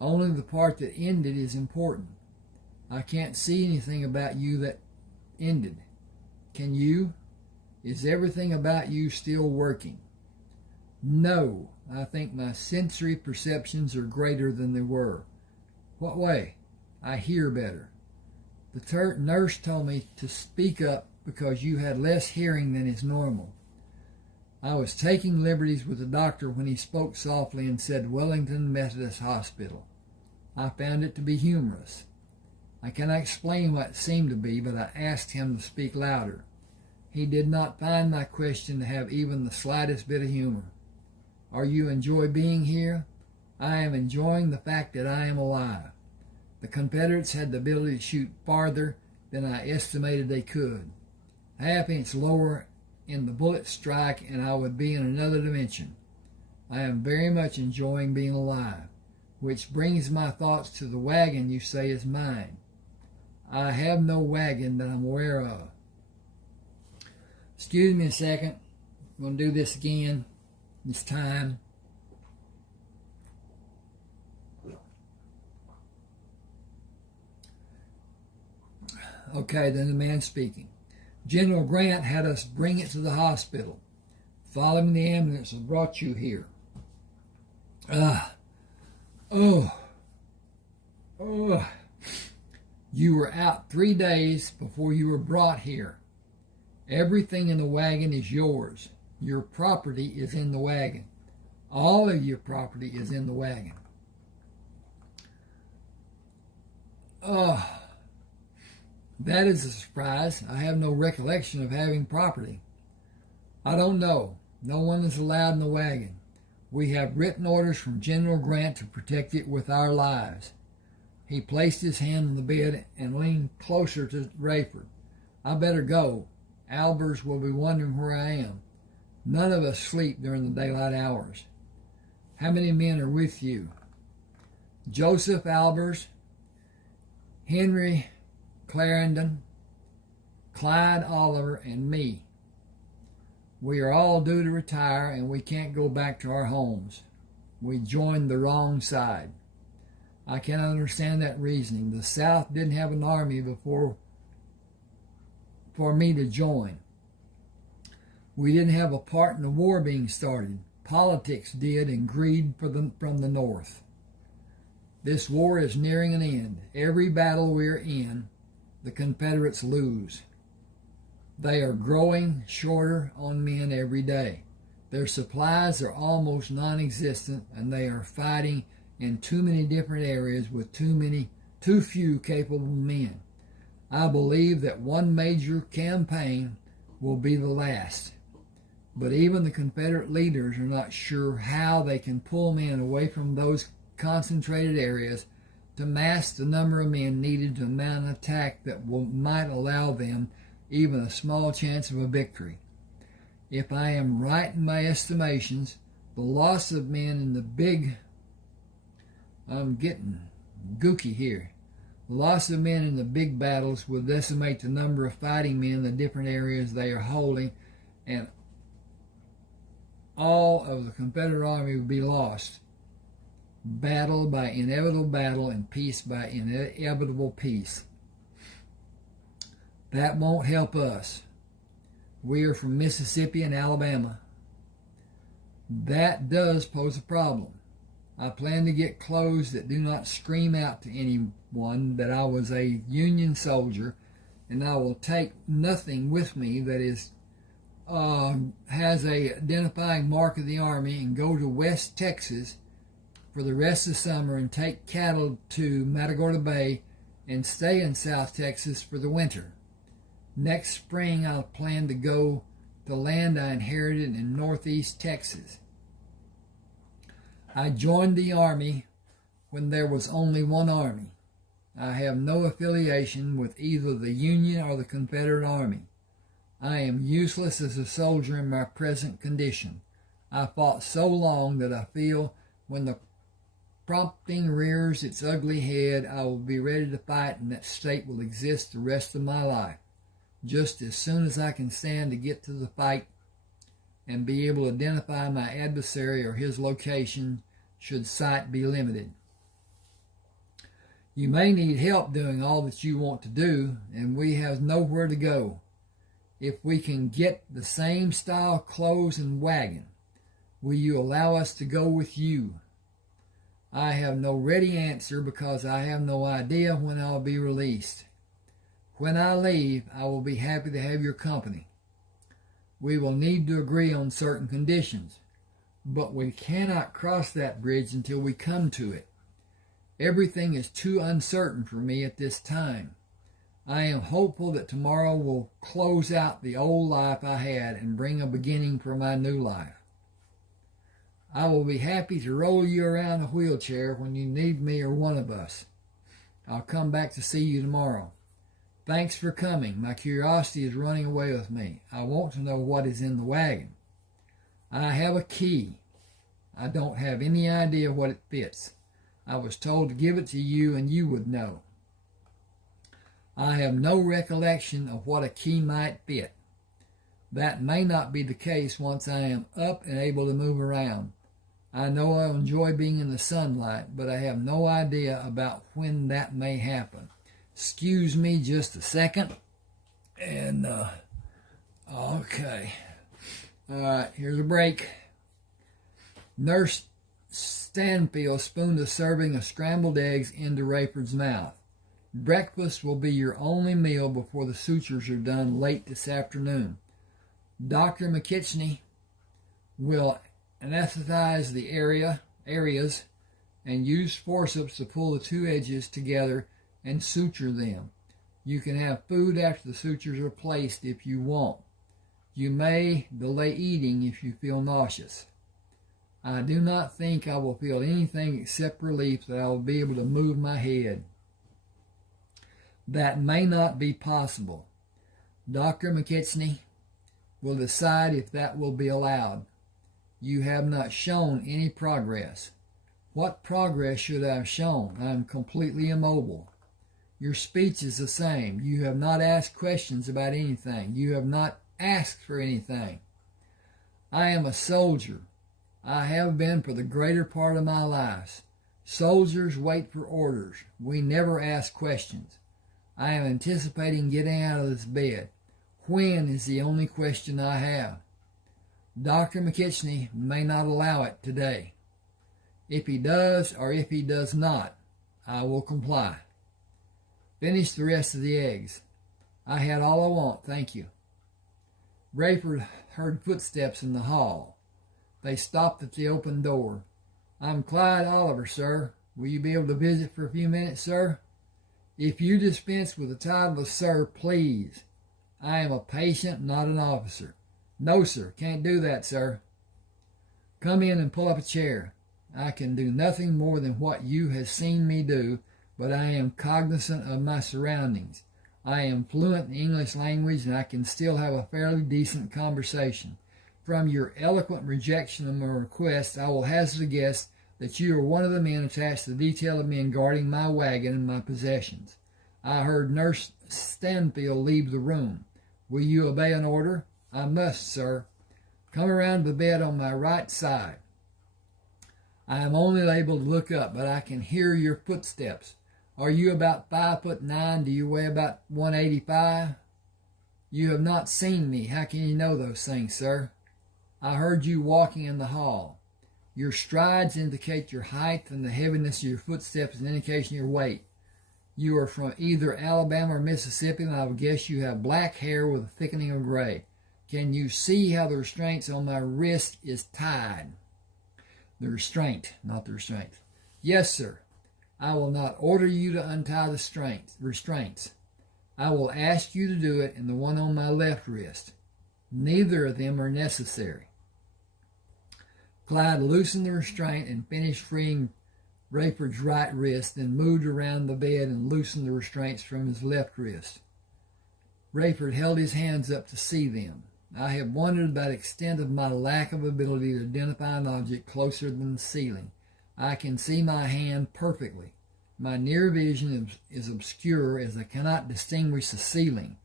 Only the part that ended is important. I can't see anything about you that ended. Can you? Is everything about you still working? No, I think my sensory perceptions are greater than they were. What way? I hear better. The nurse told me to speak up because you had less hearing than is normal. I was taking liberties with the doctor when he spoke softly and said Wellington Methodist Hospital. I found it to be humorous. I cannot explain what it seemed to be, but I asked him to speak louder. He did not find my question to have even the slightest bit of humor. Are you enjoy being here? I am enjoying the fact that I am alive. The Confederates had the ability to shoot farther than I estimated they could. Half inch lower in the bullet strike and I would be in another dimension. I am very much enjoying being alive, which brings my thoughts to the wagon you say is mine. I have no wagon that I'm aware of. Excuse me a second. I'm going to do this again. This time. Okay, then the man speaking. General Grant had us bring it to the hospital. Following the ambulance and brought you here. You were out 3 days before you were brought here. Everything in the wagon is yours. Your property is in the wagon. All of your property is in the wagon. That is a surprise. I have no recollection of having property. I don't know. No one is allowed in the wagon. We have written orders from General Grant to protect it with our lives. He placed his hand on the bed and leaned closer to Rayford. I better go. Albers will be wondering where I am. None of us sleep during the daylight hours. How many men are with you? Joseph Albers, Henry Clarendon, Clyde Oliver, and me. We are all due to retire, and we can't go back to our homes. We joined the wrong side. I cannot understand that reasoning. The South didn't have an army before for me to join. We didn't have a part in the war being started. Politics did, and greed from the North. This war is nearing an end. Every battle we're in, the Confederates lose. They are growing shorter on men every day. Their supplies are almost non-existent, and they are fighting in too many different areas with too few capable men. I believe that one major campaign will be the last. But even the Confederate leaders are not sure how they can pull men away from those concentrated areas to mass the number of men needed to mount an attack that might allow them even a small chance of a victory. If I am right in my estimations, the loss of men in the big... I'm getting gooky here. The loss of men in the big battles will decimate the number of fighting men in the different areas they are holding, and all of the Confederate army will be lost. Battle by inevitable battle and peace by inevitable peace. That won't help us. We are from Mississippi and Alabama. That does pose a problem. I plan to get clothes that do not scream out to anyone that I was a Union soldier, and I will take nothing with me that has a identifying mark of the Army, and go to West Texas for the rest of the summer and take cattle to Matagorda Bay and stay in South Texas for the winter. Next spring, I'll plan to go to land I inherited in northeast Texas. I joined the Army when there was only one Army. I have no affiliation with either the Union or the Confederate Army. I am useless as a soldier in my present condition. I fought so long that I feel when the prompting rears its ugly head, I will be ready to fight, and that state will exist the rest of my life. Just as soon as I can stand to get to the fight and be able to identify my adversary or his location, should sight be limited. You may need help doing all that you want to do, and we have nowhere to go. If we can get the same style clothes and wagon, will you allow us to go with you? I have no ready answer because I have no idea when I'll be released. When I leave, I will be happy to have your company. We will need to agree on certain conditions, but we cannot cross that bridge until we come to it. Everything is too uncertain for me at this time. I am hopeful that tomorrow will close out the old life I had and bring a beginning for my new life. I will be happy to roll you around a wheelchair when you need me or one of us. I'll come back to see you tomorrow. Thanks for coming. My curiosity is running away with me. I want to know what is in the wagon. I have a key. I don't have any idea what it fits. I was told to give it to you and you would know. I have no recollection of what a key might fit. That may not be the case once I am up and able to move around. I know I'll enjoy being in the sunlight, but I have no idea about when that may happen. Excuse me just a second. And, okay. All right, here's a break. Nurse Stanfield spooned a serving of scrambled eggs into Rayford's mouth. Breakfast will be your only meal before the sutures are done late this afternoon. Dr. McKitchney will anesthetize the areas and use forceps to pull the two edges together and suture them. You can have food after the sutures are placed if you want. You may delay eating if you feel nauseous. I do not think I will feel anything except relief that I will be able to move my head. That may not be possible. Dr. McKechnie will decide if that will be allowed. You have not shown any progress. What progress should I have shown? I am completely immobile. Your speech is the same. You have not asked questions about anything. You have not asked for anything. I am a soldier. I have been for the greater part of my life. Soldiers wait for orders. We never ask questions. I am anticipating getting out of this bed. When is the only question I have. Dr. McKechnie may not allow it today. If he does or if he does not, I will comply. Finish the rest of the eggs. I had all I want, thank you. Rayford heard footsteps in the hall. They stopped at the open door. I'm Clyde Oliver, sir. Will you be able to visit for a few minutes, sir? If you dispense with the title of sir, please. I am a patient, not an officer. No, sir, can't do that, sir. Come in and pull up a chair. I can do nothing more than what you have seen me do, but I am cognizant of my surroundings. I am fluent in the English language, and I can still have a fairly decent conversation. From your eloquent rejection of my request, I will hazard a guess that you are one of the men attached to the detail of men guarding my wagon and my possessions. I heard Nurse Stanfield leave the room. Will you obey an order? I must, sir. Come around to the bed on my right side. I am only able to look up, but I can hear your footsteps. Are you about 5'9"? Do you weigh about 185? You have not seen me. How can you know those things, sir? I heard you walking in the hall. Your strides indicate your height, and the heaviness of your footsteps is an indication of your weight. You are from either Alabama or Mississippi, and I would guess you have black hair with a thickening of gray. Can you see how the restraints on my wrist is tied? The restraint, not the restraint. Yes, sir. I will not order you to untie the restraints. I will ask you to do it in the one on my left wrist. Neither of them are necessary. Clyde loosened the restraint and finished freeing Rayford's right wrist, then moved around the bed and loosened the restraints from his left wrist. Rayford held his hands up to see them. I have wondered about the extent of my lack of ability to identify an object closer than the ceiling. I can see my hand perfectly. My near vision is obscure as I cannot distinguish the ceiling.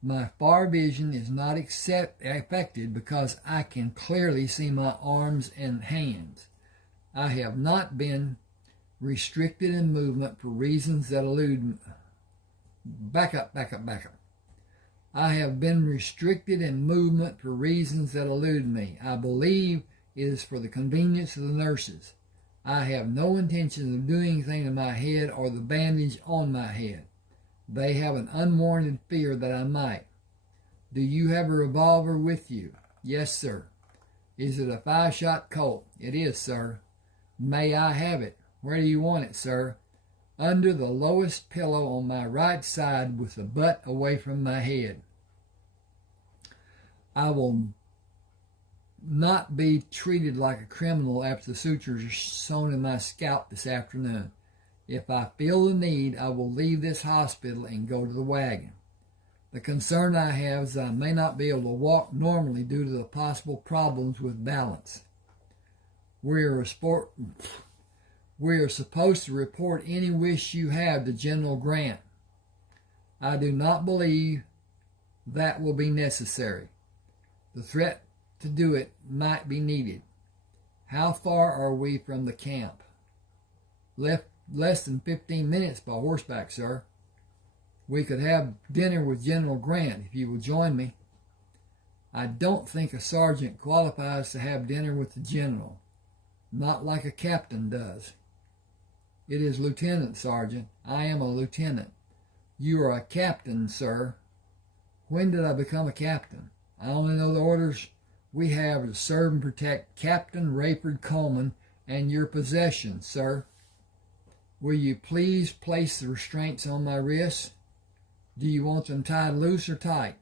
My far vision is not affected because I can clearly see my arms and hands. I have not been restricted in movement for reasons that elude... Back up. I have been restricted in movement for reasons that elude me. I believe it is for the convenience of the nurses. I have no intention of doing anything to my head or the bandage on my head. They have an unwarranted fear that I might. Do you have a revolver with you? Yes, sir. Is it a 5-shot Colt? It is, sir. May I have it? Where do you want it, sir? Under the lowest pillow on my right side with the butt away from my head. I will not be treated like a criminal after the sutures are sewn in my scalp this afternoon. If I feel the need, I will leave this hospital and go to the wagon. The concern I have is I may not be able to walk normally due to the possible problems with balance. We are supposed to report any wish you have to General Grant. I do not believe that will be necessary. The threat to do it might be needed. How far are we from the camp? Less than 15 minutes by horseback, sir. We could have dinner with General Grant if you will join me. I don't think a sergeant qualifies to have dinner with the general. Not like a captain does. It is lieutenant, sergeant. I am a lieutenant. You are a captain, sir. When did I become a captain? I only know the orders we have are to serve and protect Captain Rafe Coleman and your possessions, sir. Will you please place the restraints on my wrists? Do you want them tied loose or tight?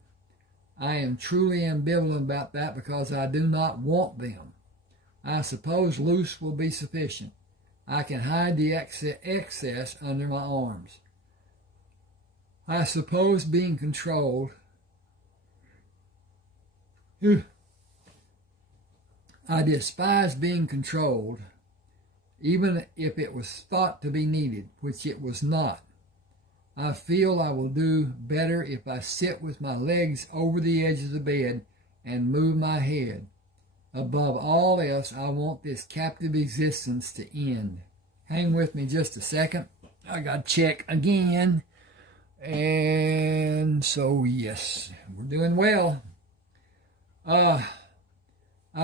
I am truly ambivalent about that because I do not want them. I suppose loose will be sufficient. I can hide the excess under my arms. I suppose being controlled. I despise being controlled, even if it was thought to be needed, which it was not. I feel I will do better if I sit with my legs over the edge of the bed and move my head. Above all else, I want this captive existence to end. Hang with me just a second. I got to check again. And so, yes, we're doing well. I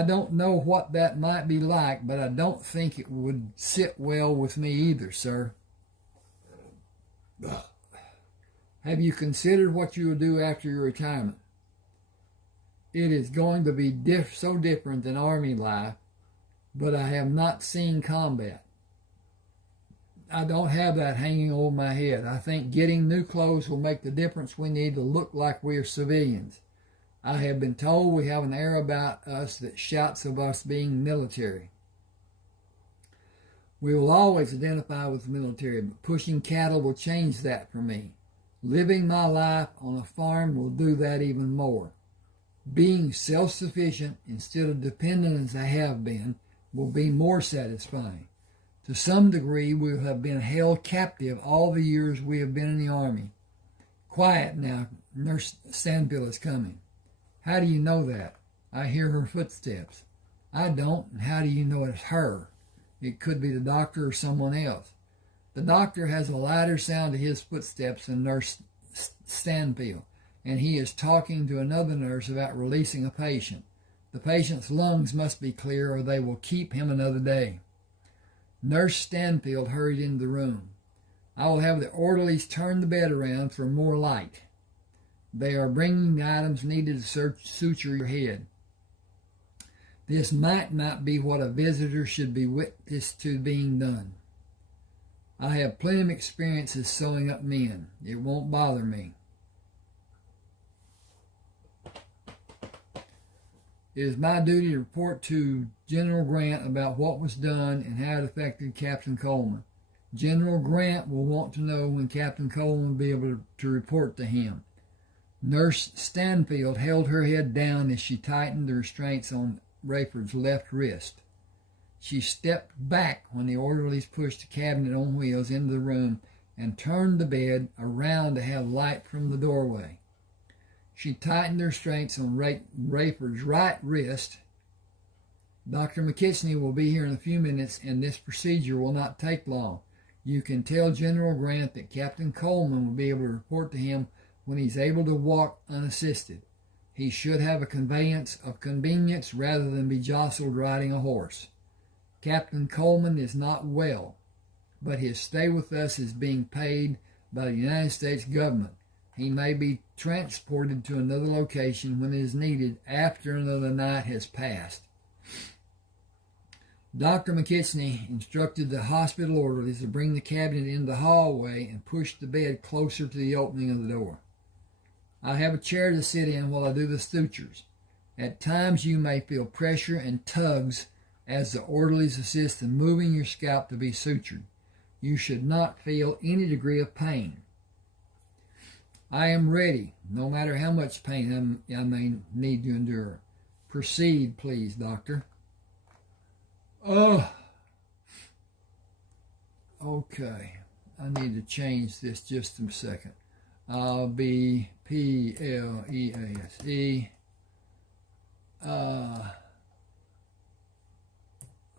don't know what that might be like, but I don't think it would sit well with me either, sir. Have you considered what you will do after your retirement? It is going to be so different than Army life, but I have not seen combat. I don't have that hanging over my head. I think getting new clothes will make the difference we need to look like we are civilians. I have been told we have an air about us that shouts of us being military. We will always identify with the military, but pushing cattle will change that for me. Living my life on a farm will do that even more. Being self-sufficient instead of dependent as I have been will be more satisfying. To some degree, we have been held captive all the years we have been in the Army. Quiet now, Nurse Stanfield is coming. How do you know that? I hear her footsteps. I don't, and how do you know it's her? It could be the doctor or someone else. The doctor has a lighter sound to his footsteps than Nurse Stanfield, and he is talking to another nurse about releasing a patient. The patient's lungs must be clear or they will keep him another day. Nurse Stanfield hurried into the room. I will have the orderlies turn the bed around for more light. They are bringing the items needed to suture your head. This might not be what a visitor should be witness to being done. I have plenty of experiences sewing up men. It won't bother me. It is my duty to report to General Grant about what was done and how it affected Captain Coleman. General Grant will want to know when Captain Coleman will be able to report to him. Nurse Stanfield held her head down as she tightened the restraints on Rayford's left wrist. She stepped back when the orderlies pushed the cabinet on wheels into the room and turned the bed around to have light from the doorway. She tightened the restraints on Rayford's right wrist. Dr. McKitchney will be here in a few minutes, and this procedure will not take long. You can tell General Grant that Captain Coleman will be able to report to him when he's able to walk unassisted. He should have a conveyance of convenience rather than be jostled riding a horse. Captain Coleman is not well, but his stay with us is being paid by the United States government. He may be transported to another location when it is needed after another night has passed. Dr. McKitchney instructed the hospital orderlies to bring the cabinet into the hallway and push the bed closer to the opening of the door. I have a chair to sit in while I do the sutures. At times you may feel pressure and tugs as the orderlies assist in moving your scalp to be sutured. You should not feel any degree of pain. I am ready, no matter how much pain I may need to endure. Proceed, please, doctor. Oh, okay. I need to change this just a second. I'll be P-L-E-A-S-E.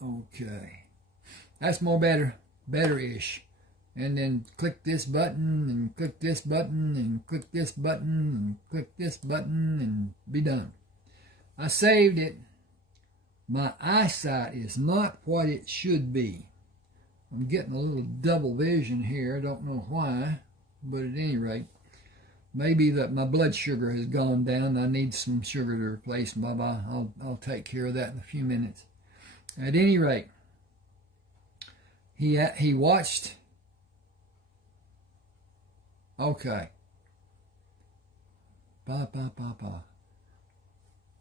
Okay. That's more better-ish. And then click this button, and click this button, and click this button, and click this button, and be done. I saved it. My eyesight is not what it should be. I'm getting a little double vision here. I don't know why, but at any rate, maybe that my blood sugar has gone down. I need some sugar to replace. I'll take care of that in a few minutes. At any rate, he watched. Okay.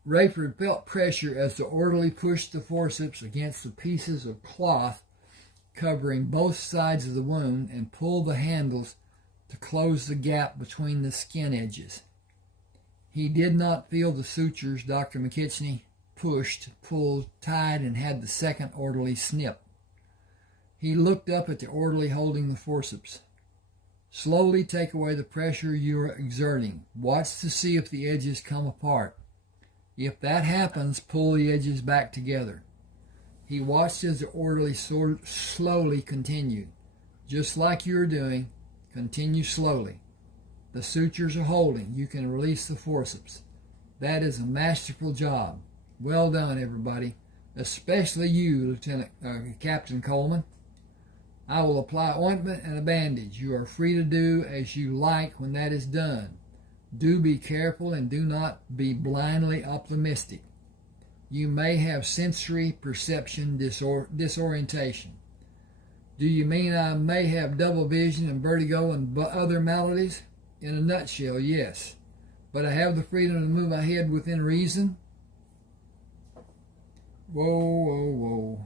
Rayford felt pressure as the orderly pushed the forceps against the pieces of cloth covering both sides of the wound and pulled the handles to close the gap between the skin edges. He did not feel the sutures Dr. McKitchney pushed, pulled, tied, and had the second orderly snip. He looked up at the orderly holding the forceps. Slowly take away the pressure you are exerting. Watch to see if the edges come apart. If that happens, pull the edges back together. He watched as the orderly slowly continued. Just like you are doing, continue slowly. The sutures are holding. You can release the forceps. That is a masterful job. Well done, everybody, especially you, Captain Coleman. I will apply ointment and a bandage. You are free to do as you like when that is done. Do be careful and do not be blindly optimistic. You may have sensory perception disorientation. Do you mean I may have double vision and vertigo and other maladies? In a nutshell, yes. But I have the freedom to move my head within reason. Whoa.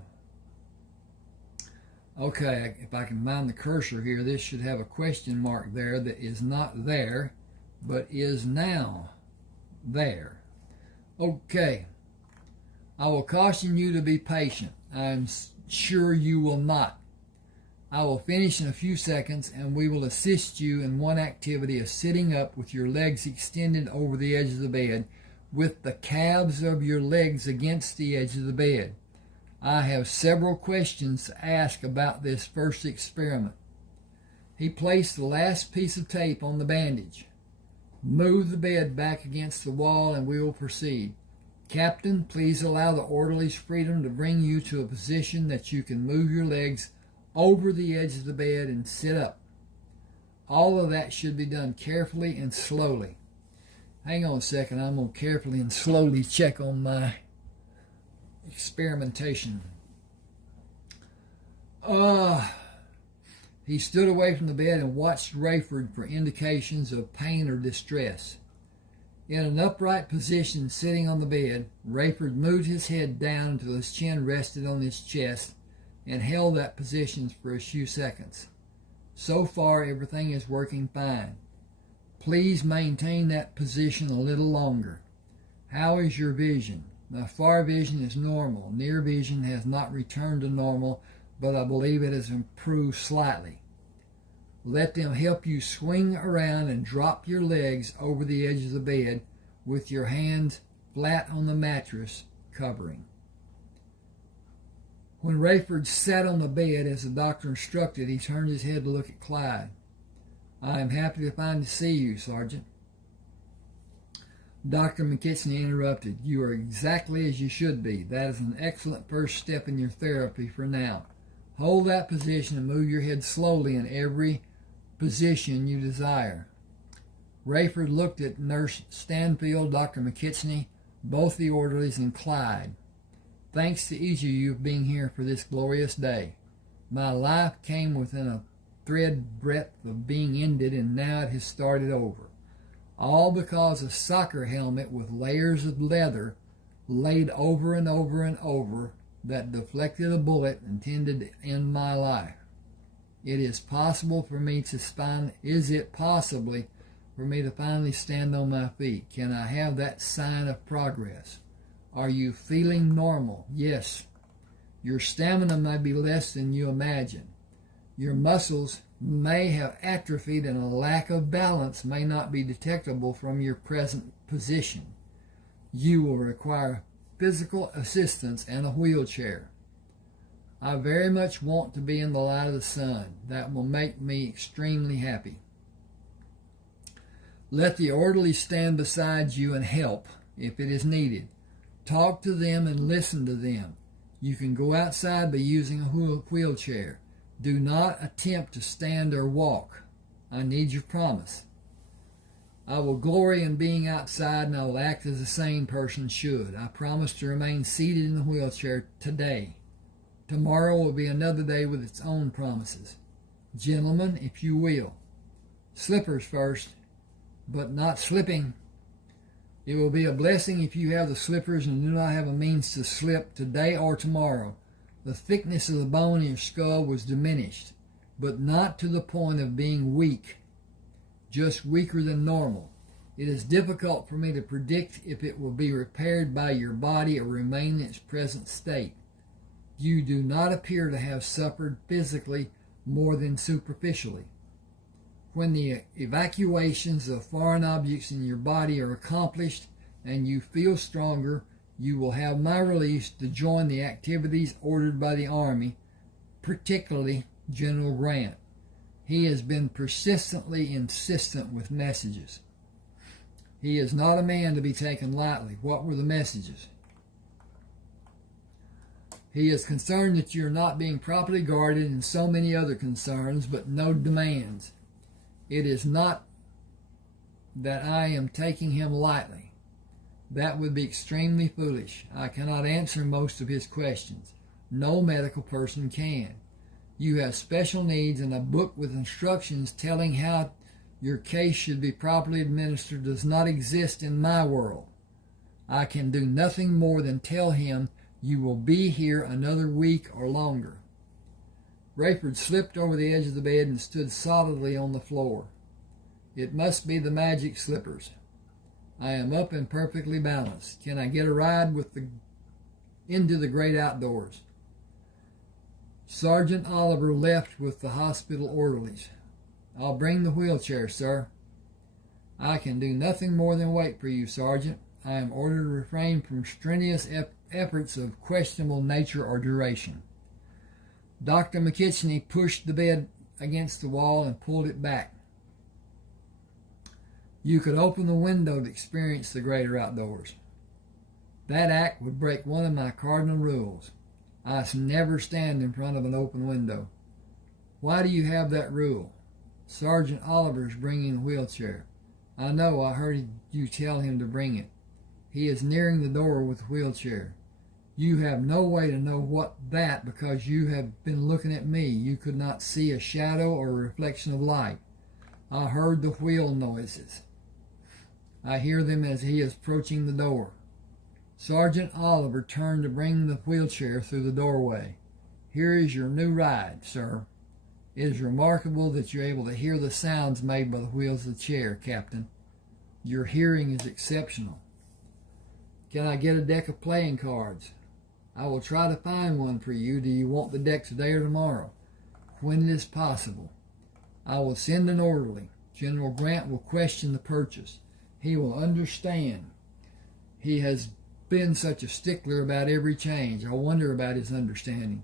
Okay, if I can find the cursor here, this should have a question mark there that is not there, but is now there. Okay. I will caution you to be patient. I am sure you will not. I will finish in a few seconds, and we will assist you in one activity of sitting up with your legs extended over the edge of the bed, with the calves of your legs against the edge of the bed. I have several questions to ask about this first experiment. He placed the last piece of tape on the bandage. Move the bed back against the wall and we will proceed. Captain, please allow the orderly's freedom to bring you to a position that you can move your legs over the edge of the bed and sit up. All of that should be done carefully and slowly. Hang on a second, I'm going to carefully and slowly check on my experimentation. He stood away from the bed and watched Rayford for indications of pain or distress. In an upright position sitting on the bed, Rayford moved his head down until his chin rested on his chest and held that position for a few seconds. So far, everything is working fine. Please maintain that position a little longer. How is your vision? My far vision is normal. Near vision has not returned to normal, but I believe it has improved slightly. Let them help you swing around and drop your legs over the edge of the bed with your hands flat on the mattress covering. When Rayford sat on the bed as the doctor instructed, he turned his head to look at Clyde. I am happy to see you, Sergeant. Dr. McKitchney interrupted. You are exactly as you should be. That is an excellent first step in your therapy for now. Hold that position and move your head slowly in every position you desire. Rayford looked at Nurse Stanfield, Dr. McKitchney, both the orderlies, and Clyde. Thanks to each of you for being here for this glorious day. My life came within a thread breadth of being ended, and now it has started over. All because a soccer helmet with layers of leather laid over and over and over that deflected a bullet intended to end my life. Is it possible for me to finally stand on my feet? Can I have that sign of progress? Are you feeling normal? Yes. Your stamina may be less than you imagine. Your muscles may have atrophied and a lack of balance may not be detectable from your present position. You will require physical assistance and a wheelchair. I very much want to be in the light of the sun. That will make me extremely happy. Let the orderly stand beside you and help if it is needed. Talk to them and listen to them. You can go outside by using a wheelchair. Do not attempt to stand or walk. I need your promise. I will glory in being outside, and I will act as a sane person should. I promise to remain seated in the wheelchair today. Tomorrow will be another day with its own promises. Gentlemen, if you will. Slippers first, but not slipping. It will be a blessing if you have the slippers and do not have a means to slip today or tomorrow. The thickness of the bone in your skull was diminished, but not to the point of being weak. just weaker than normal. It is difficult for me to predict if it will be repaired by your body or remain in its present state. You do not appear to have suffered physically more than superficially. When the evacuations of foreign objects in your body are accomplished and you feel stronger, you will have my release to join the activities ordered by the Army, particularly General Grant. He has been persistently insistent with messages. He is not a man to be taken lightly. What were the messages? He is concerned that you are not being properly guarded and so many other concerns, but no demands. It is not that I am taking him lightly. That would be extremely foolish. I cannot answer most of his questions. No medical person can. You have special needs, and a book with instructions telling how your case should be properly administered does not exist in my world. I can do nothing more than tell him you will be here another week or longer. Rayford slipped over the edge of the bed and stood solidly on the floor. It must be the magic slippers. I am up and perfectly balanced. Can I get a ride into the great outdoors? Sergeant Oliver left with the hospital orderlies. I'll bring the wheelchair, sir. I can do nothing more than wait for you, Sergeant. I am ordered to refrain from strenuous efforts of questionable nature or duration. Dr. McKitchney pushed the bed against the wall and pulled it back. You could open the window to experience the greater outdoors. That act would break one of my cardinal rules. I never stand in front of an open window. Why do you have that rule? Sergeant Oliver's bringing the wheelchair. I know, I heard you tell him to bring it. He is nearing the door with the wheelchair. You have no way to know what that because you have been looking at me. You could not see a shadow or a reflection of light. I heard the wheel noises. I hear them as he is approaching the door. Sergeant Oliver turned to bring the wheelchair through the doorway. Here is your new ride, sir. It is remarkable that you're able to hear the sounds made by the wheels of the chair, Captain. Your hearing is exceptional. Can I get a deck of playing cards? I will try to find one for you. Do you want the deck today or tomorrow? When it is possible. I will send an orderly. General Grant will question the purchase. He will understand. He has been such a stickler about every change. I wonder about his understanding.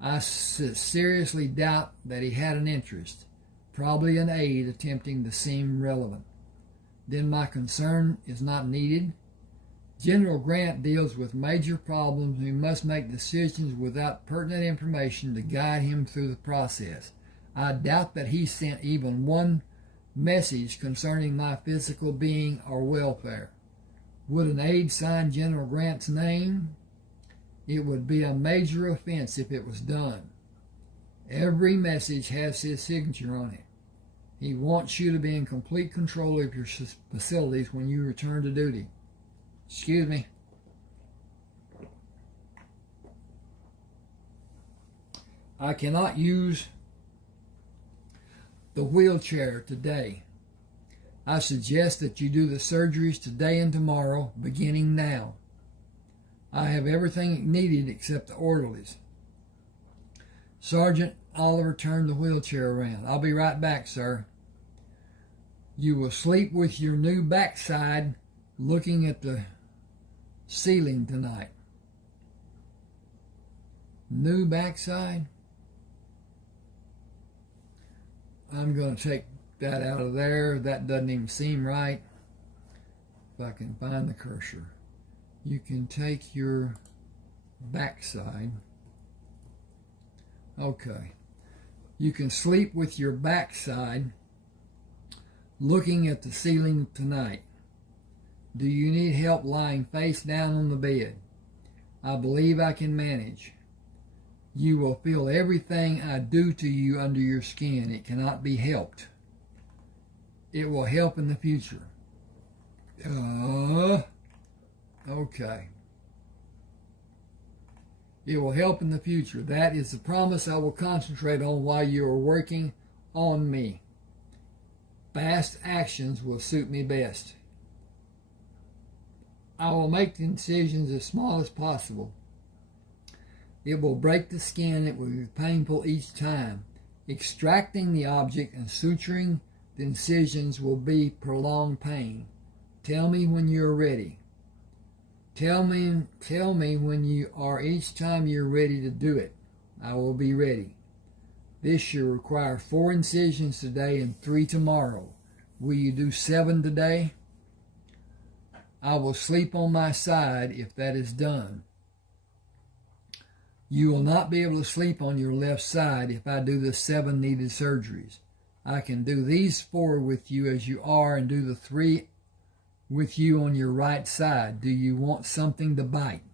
I seriously doubt that he had an interest, probably an aid attempting to seem relevant. Then my concern is not needed. General Grant deals with major problems and he must make decisions without pertinent information to guide him through the process. I doubt that he sent even one message concerning my physical being or welfare. Would an aide sign General Grant's name? It would be a major offense if it was done. Every message has his signature on it. He wants you to be in complete control of your facilities when you return to duty. Excuse me. I cannot use the wheelchair today. I suggest that you do the surgeries today and tomorrow, beginning now. I have everything needed except the orderlies. Sergeant Oliver turned the wheelchair around. I'll be right back, sir. You will sleep with your new backside looking at the ceiling tonight. New backside? I'm going to take that out of there. That doesn't even seem right. If I can find the cursor. You can take your backside. Okay. You can sleep with your backside looking at the ceiling tonight. Do you need help lying face down on the bed? I believe I can manage. You will feel everything I do to you under your skin. It cannot be helped. It will help in the future. Okay. It will help in the future. That is the promise I will concentrate on while you are working on me. Fast actions will suit me best. I will make the incisions as small as possible. It will break the skin. It will be painful each time. Extracting the object and suturing the incisions will be prolonged pain. Tell me when you're ready. Tell me when you are each time you're ready to do it. I will be ready. This should require 4 incisions today and 3 tomorrow. Will you do 7 today? I will sleep on my side if that is done. You will not be able to sleep on your left side if I do the 7 needed surgeries. I can do these 4 with you as you are and do the 3 with you on your right side. Do you want something to bite?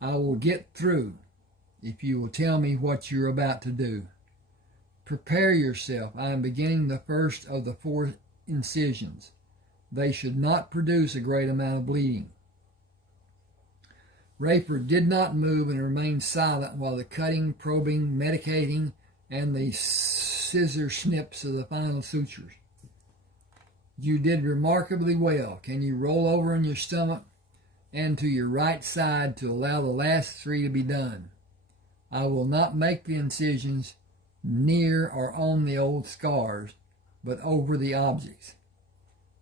I will get through if you will tell me what you're about to do. Prepare yourself. I am beginning the first of the 4 incisions. They should not produce a great amount of bleeding. Rayford did not move and remained silent while the cutting, probing, medicating, and the scissor snips of the final sutures. You did remarkably well. Can you roll over on your stomach and to your right side to allow the last 3 to be done? I will not make the incisions near or on the old scars, but over the objects.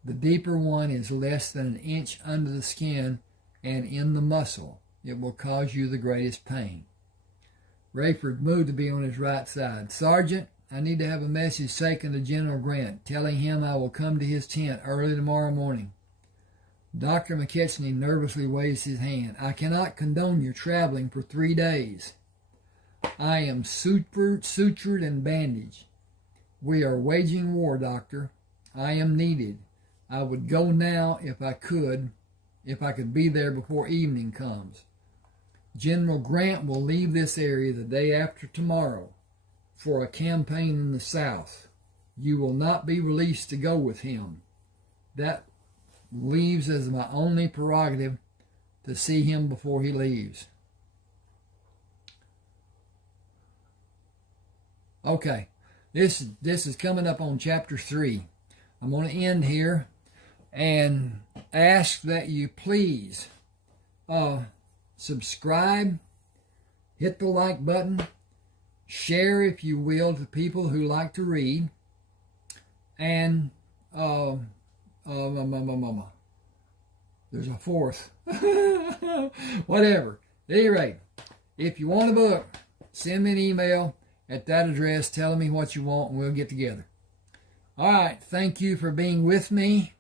The deeper one is less than an inch under the skin and in the muscle. It will cause you the greatest pain. Rayford moved to be on his right side. Sergeant, I need to have a message taken to General Grant, telling him I will come to his tent early tomorrow morning. Dr. McKechnie nervously waves his hand. I cannot condone your traveling for 3 days. I am sutured and bandaged. We are waging war, Doctor. I am needed. I would go now if I could be there before evening comes. General Grant will leave this area the day after tomorrow for a campaign in the South. You will not be released to go with him. That leaves as my only prerogative to see him before he leaves. Okay, this is coming up on chapter 3. I'm going to end here and ask that you please subscribe, hit the like button, share if you will to people who like to read, and there's a fourth. Whatever. At any rate, if you want a book, send me an email at that address telling me what you want and we'll get together. All right, thank you for being with me.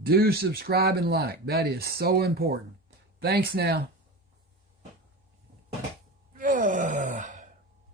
Do subscribe and like. That is so important. Thanks now.